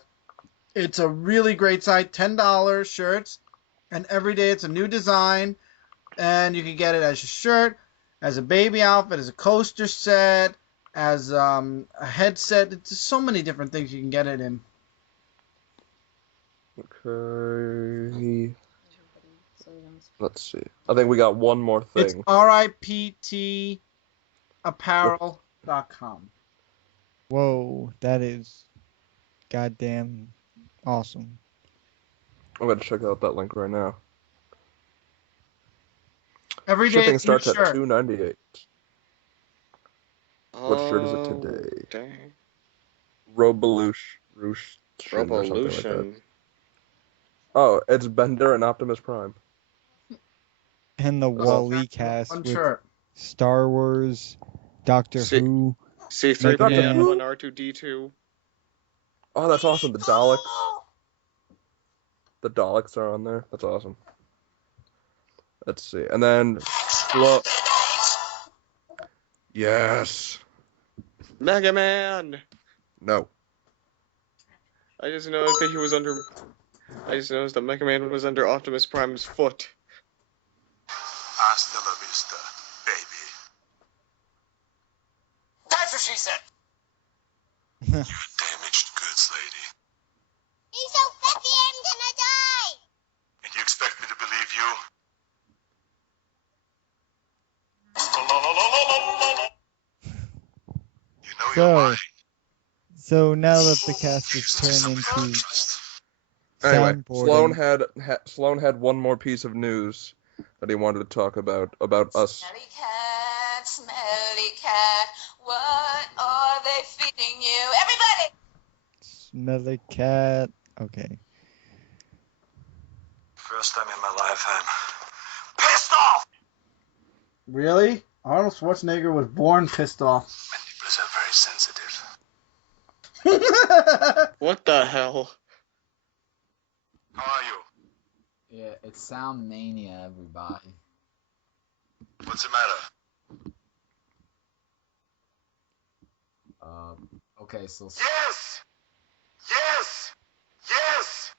It's a really great site. $10 shirts. And every day it's a new design. And you can get it as a shirt, as a baby outfit, as a coaster set, as a headset. It's just so many different things you can get it in. Okay. Let's see. I think we got one more thing. It's riptapparel.com. Whoa, that is goddamn awesome. I'm going to check out that link right now. Every day Shipping it's a new starts at shirt. $2.98. What shirt is it today? Dang. Robelution or something like that. Revolution. Oh, it's Bender and Optimus Prime. And the Wall-E cast One with shirt. Star Wars, Doctor See- Who. C-3PO Man. and R2-D2. Oh, that's awesome. The Daleks. The Daleks are on there. That's awesome. Let's see. And then... Yes. Mega Man! No. I just noticed that he was under... I just noticed that Mega Man was under Optimus Prime's foot. Hasta la vista, baby. That's what she said. You damaged goods lady. He's so fatty, I'm gonna die. And you expect me to believe you? You know you're lying. So now that the cast is turned into Anyway, soundboarding, Sloan had one more piece of news that he wanted to talk about us. Smelly cat, what are they feeding you? Everybody! Smelly cat. Okay. First time in my life, I'm pissed off! Really? Arnold Schwarzenegger was born pissed off. Mandibles are very sensitive. What the hell? How are you? Yeah, it's Sound Mania, everybody. What's the matter? Okay, so... Yes! Yes! Yes!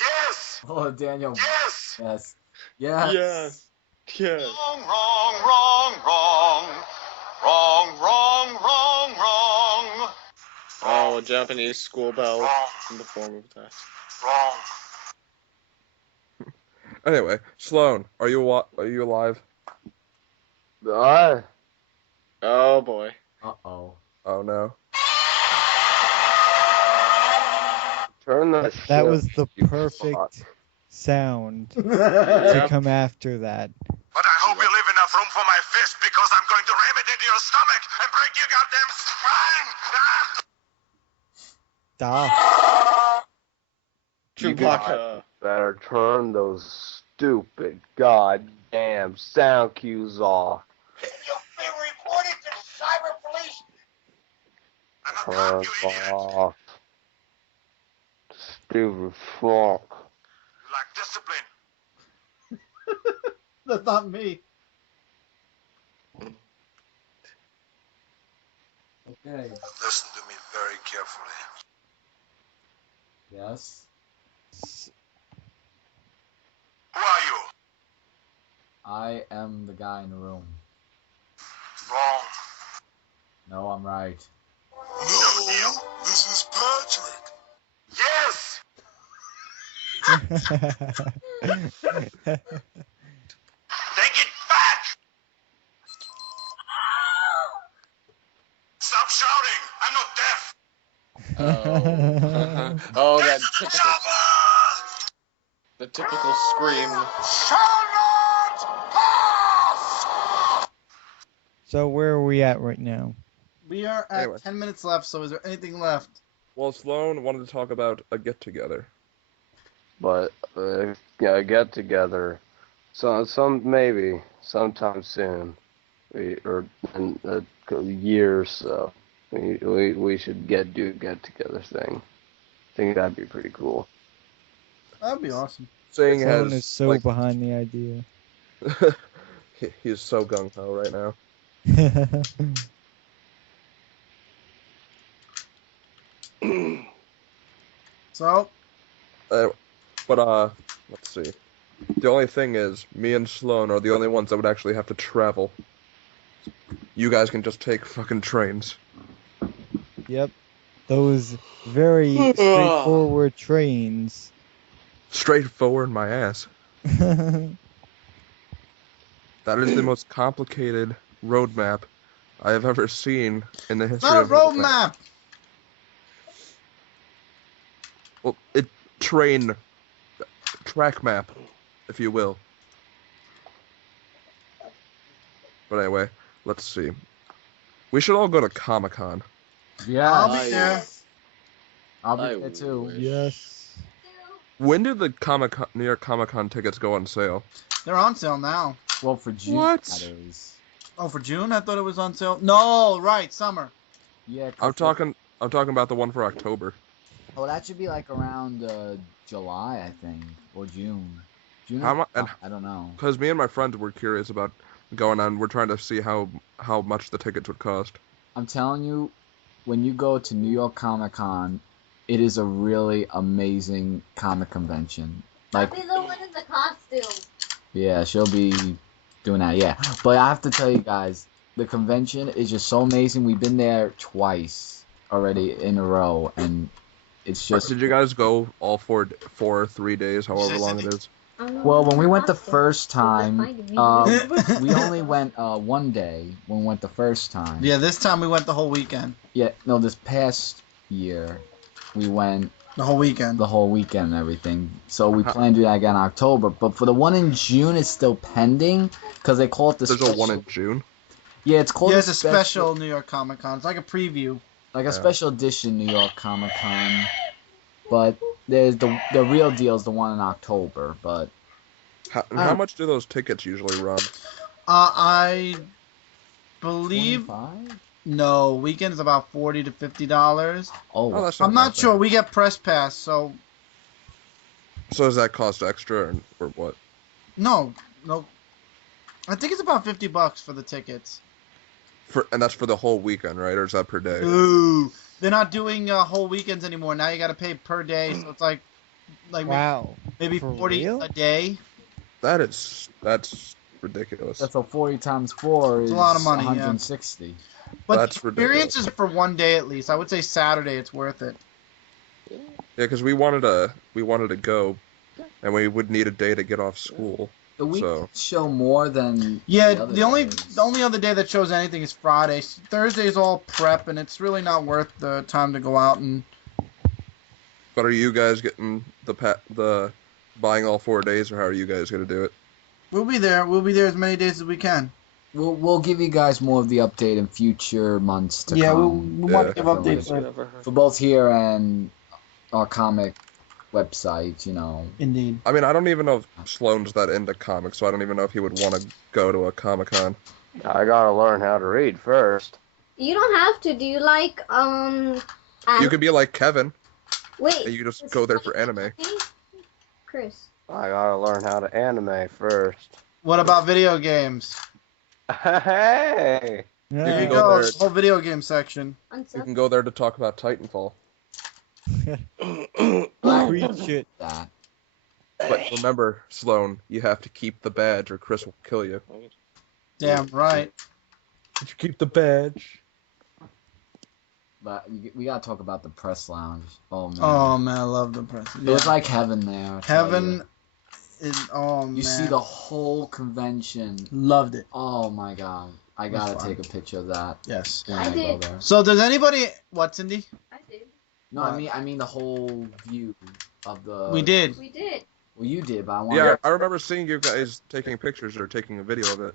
Yes! Oh, Daniel. Yes! Yes. Yes. Yes. Yes. Wrong, wrong, wrong, wrong. Wrong, wrong, wrong, wrong. Oh, a Japanese school bell Wrong, in the form of that. wrong. Anyway, Sloan, are you alive? Oh boy. Uh-oh. Oh no. Turn that was the perfect sound to come after that. But I hope you leave enough room for my fist because I'm going to ram it into your stomach and break your goddamn spine! Ah! You guys better turn those stupid goddamn sound cues off. You've been reported to cyber police! I'm a Turn cop, you idiot! off. Stupid fuck. You lack discipline. That's not me. Okay. Listen to me very carefully. Yes. Who are you? I am the guy in the room. Wrong. No, I'm right. No, This is Patrick. Yes! Take it back! Stop shouting! I'm not deaf! Oh, that typical, the typical scream. So where are we at right now? We are at Anyway. 10 minutes left, so is there anything left? Well, Sloan wanted to talk about a get-together. But yeah, get together. So maybe sometime soon, or in a year or so. We should do a get together thing. I think that'd be pretty cool. That'd be awesome. Saying Sloan has is so like, behind the idea. he's so gung ho right now. So, But let's see. The only thing is, me and Sloan are the only ones that would actually have to travel. You guys can just take fucking trains. Yep. Those very straightforward trains. Straightforward, my ass. That is the most complicated roadmap I have ever seen in the history not a of road map. Well, track map, if you will. But anyway, let's see. We should all go to Comic-Con. Yeah, I'll be there. I'll be there too. Yes. When did the New York Comic-Con tickets go on sale? They're on sale now. Well, for June, What? that is. Oh, for June? I thought it was on sale. No, right, summer. Yeah. I'm talking about the one for October. Oh, that should be like around July, I think, or June. June. I don't know. Because me and my friends were curious about going on. We're trying to see how much the tickets would cost. I'm telling you, when you go to New York Comic Con, it is a really amazing comic convention. Like, I'll be the one in the costume. yeah, she'll be doing that. Yeah, but I have to tell you guys, the convention is just so amazing. We've been there twice already in a row, and it's just. Did you guys go all 4 or 3 days, however long it is? Well, when we went the first time, we only went 1 day when we went the first time. Yeah, this time we went the whole weekend. Yeah, no, this past year we went the whole weekend. The whole weekend and everything. So we plan to do that again in October. But for the one in June, it's still pending because they call it the. There's a one in June. Yeah, it's called. Yeah, it's a special New York Comic Con. It's like a preview. Like a special edition New York Comic Con. But there's the real deal is the one in October. But how much do those tickets usually run? I believe 25? No, weekend's about $40 to $50. Oh, that's I'm not sure. We get press pass, so So does that cost extra or what? no. I think it's about $50 for the tickets. And that's for the whole weekend, right? Or is that per day? Ooh, they're not doing whole weekends anymore. Now you got to pay per day, so it's like wow, maybe For 40 real? a day. That's ridiculous. So 40 times 4 is a lot of money, yeah. 160. But That's the experience is for 1 day at least. I would say Saturday it's worth it. Yeah, because we wanted to go, and we would need a day to get off school. The weekends show more than the only other day that shows anything is Friday. Thursday's all prep, and it's really not worth the time to go out and. But are you guys getting the buying all 4 days, or how are you guys gonna do it? We'll be there. We'll be there as many days as we can. We'll give you guys more of the update in future months to come. we want to give updates for both here and our comic website, Indeed. I mean, I don't even know if Sloan's that into comics, so I don't even know if he would want to go to a Comic-Con. I gotta learn how to read first. You don't have to. Do you like You could be like Kevin. Wait. And you just go there for anime. Chris. I gotta learn how to anime first. What about video games? Hey! There you go go. there. Whole video game section. You can go there to talk about Titanfall. Preach it. But remember, Sloan, you have to keep the badge or Chris will kill you. Damn right. Did you keep the badge? But we gotta talk about the press lounge. Oh man. Oh man, I love the press. It was like heaven there. I tell Heaven. you. Oh man. You see the whole convention. Loved it. Oh my god. I was gotta fun. take a picture of that. Yes. When I I did. go there. So does anybody? What, Cindy? I did. No, I mean the whole view of the. We did. We did. Well, you did, but I want. Yeah, I remember seeing you guys taking pictures or taking a video of it.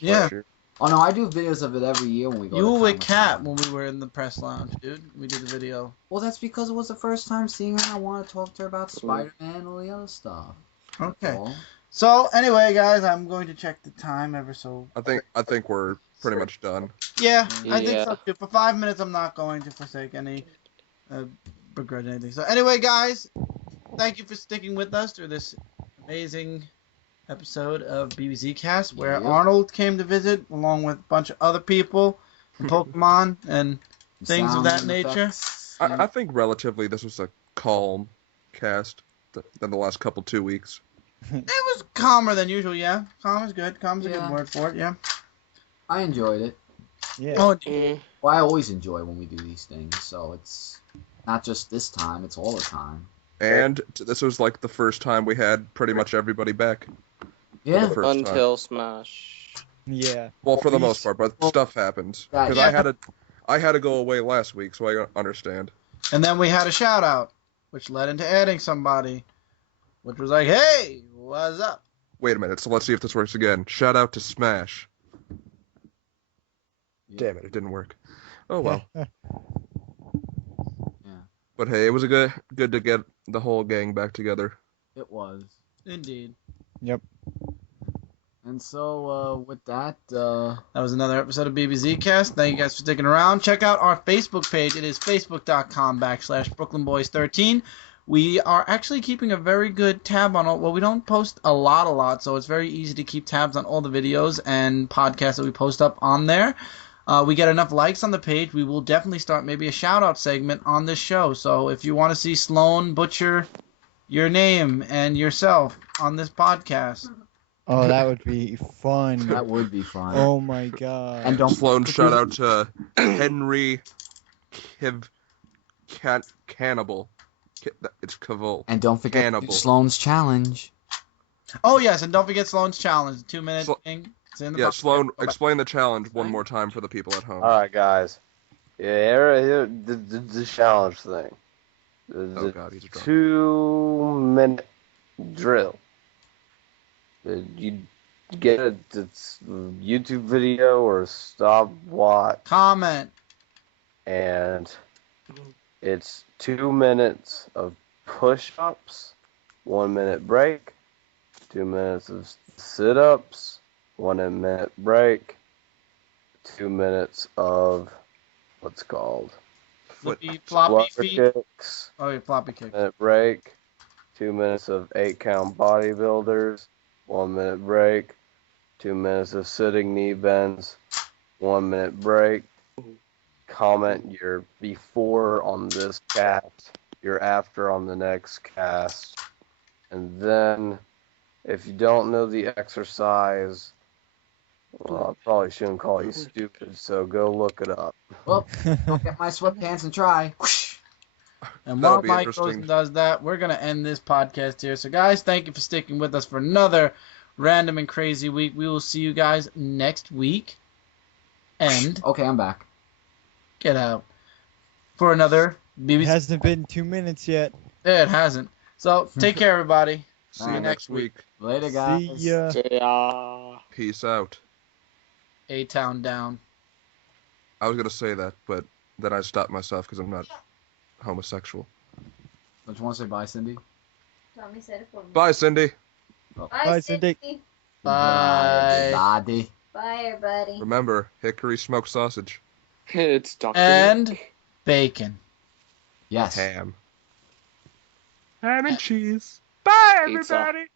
Yeah. last year. Oh no, I do videos of it every year when we go. You to were with Kat Comic-Con. when we were in the press lounge, dude. We did the video. Well, that's because it was the first time seeing her. I want to talk to her about Spider-Man and all the other stuff. Okay. Well, So anyway, guys, I'm going to check the time ever so. I think we're pretty much done. Yeah, I think Yeah. so too. For 5 minutes, I'm not going to forsake any, begrudge anything. So anyway, guys, thank you for sticking with us through this amazing episode of BBZ Cast, where Yep. Arnold came to visit along with a bunch of other people from Pokemon and things of that sound nature. effects. I think relatively this was a calm cast than the last couple 2 weeks. It was calmer than usual, yeah. Calm is good. Calm's a Yeah. good word for it, yeah. I enjoyed it. Yeah. Oh, Well, I always enjoy when we do these things, so it's not just this time; it's all the time. And this was like the first time we had pretty much everybody back. Yeah. The first time. Until Smash. Yeah. Well, for the most part, but stuff happens Right. because I had to go away last week, so I understand. and then we had a shout out, which led into adding somebody, which was like, hey, what's up? Wait a minute, so let's see if this works again. Shout out to Smash. Damn it didn't work. Oh well. Yeah. But hey, it was a good to get the whole gang back together. It was. Indeed. And so, with that, That was another episode of BBZ Cast. Thank you guys for sticking around. Check out our Facebook page. It is facebook.com/BrooklynBoys13. We are actually keeping a very good tab on all. Well, we don't post a lot, so it's very easy to keep tabs on all the videos and podcasts that we post up on there. We get enough likes on the page, we will definitely start maybe a shout-out segment on this show. So if you want to see Sloan butcher your name and yourself on this podcast, Oh, that would be fun. that would be fun. Oh my god. And don't Sloan, shout out to Henry Cannibal. It's Cavill. And don't forget Cannibal. Sloan's challenge. oh yes, and don't forget Sloan's challenge, the 2-minute thing. It's in the Yeah, box. Sloan, explain the challenge one more time for the people at home. All right, guys. Yeah, here, the challenge thing. Oh god, he's a drunk. 2-minute drill. You get a YouTube video or a stopwatch, Comment. and it's 2 minutes of push-ups, 1 minute break, 2 minutes of sit-ups, 1 minute break, 2 minutes of what's called Flippy, floppy feet. kicks, Oh, yeah, floppy kick. minute break, 2 minutes of 8-count bodybuilders, 1 minute break, 2 minutes of sitting knee bends, 1 minute break. Comment your before on this cast, your after on the next cast, and then if you don't know the exercise, well, I probably shouldn't call you stupid, so go look it up. Well, I'll get my sweatpants and try. And That'll while be Mike goes interesting. and does that, we're going to end this podcast here. So, guys, thank you for sticking with us for another random and crazy week. We will see you guys next week. And Okay, I'm back. get out for another It BBC. hasn't been 2 minutes yet. It hasn't. So, take care, everybody. See you next week. Later, guys. See ya. Yeah. Peace out. A-Town down. I was gonna say that, but then I stopped myself because I'm not homosexual. Don't you want to say bye, Cindy? Tommy said it for me. Bye, Cindy. Bye, Cindy. Bye. Bye. Bye, everybody. Remember, hickory smoked sausage, It's Dr. And Nick. bacon. Yes. ham and cheese. Bye, Pizza. everybody.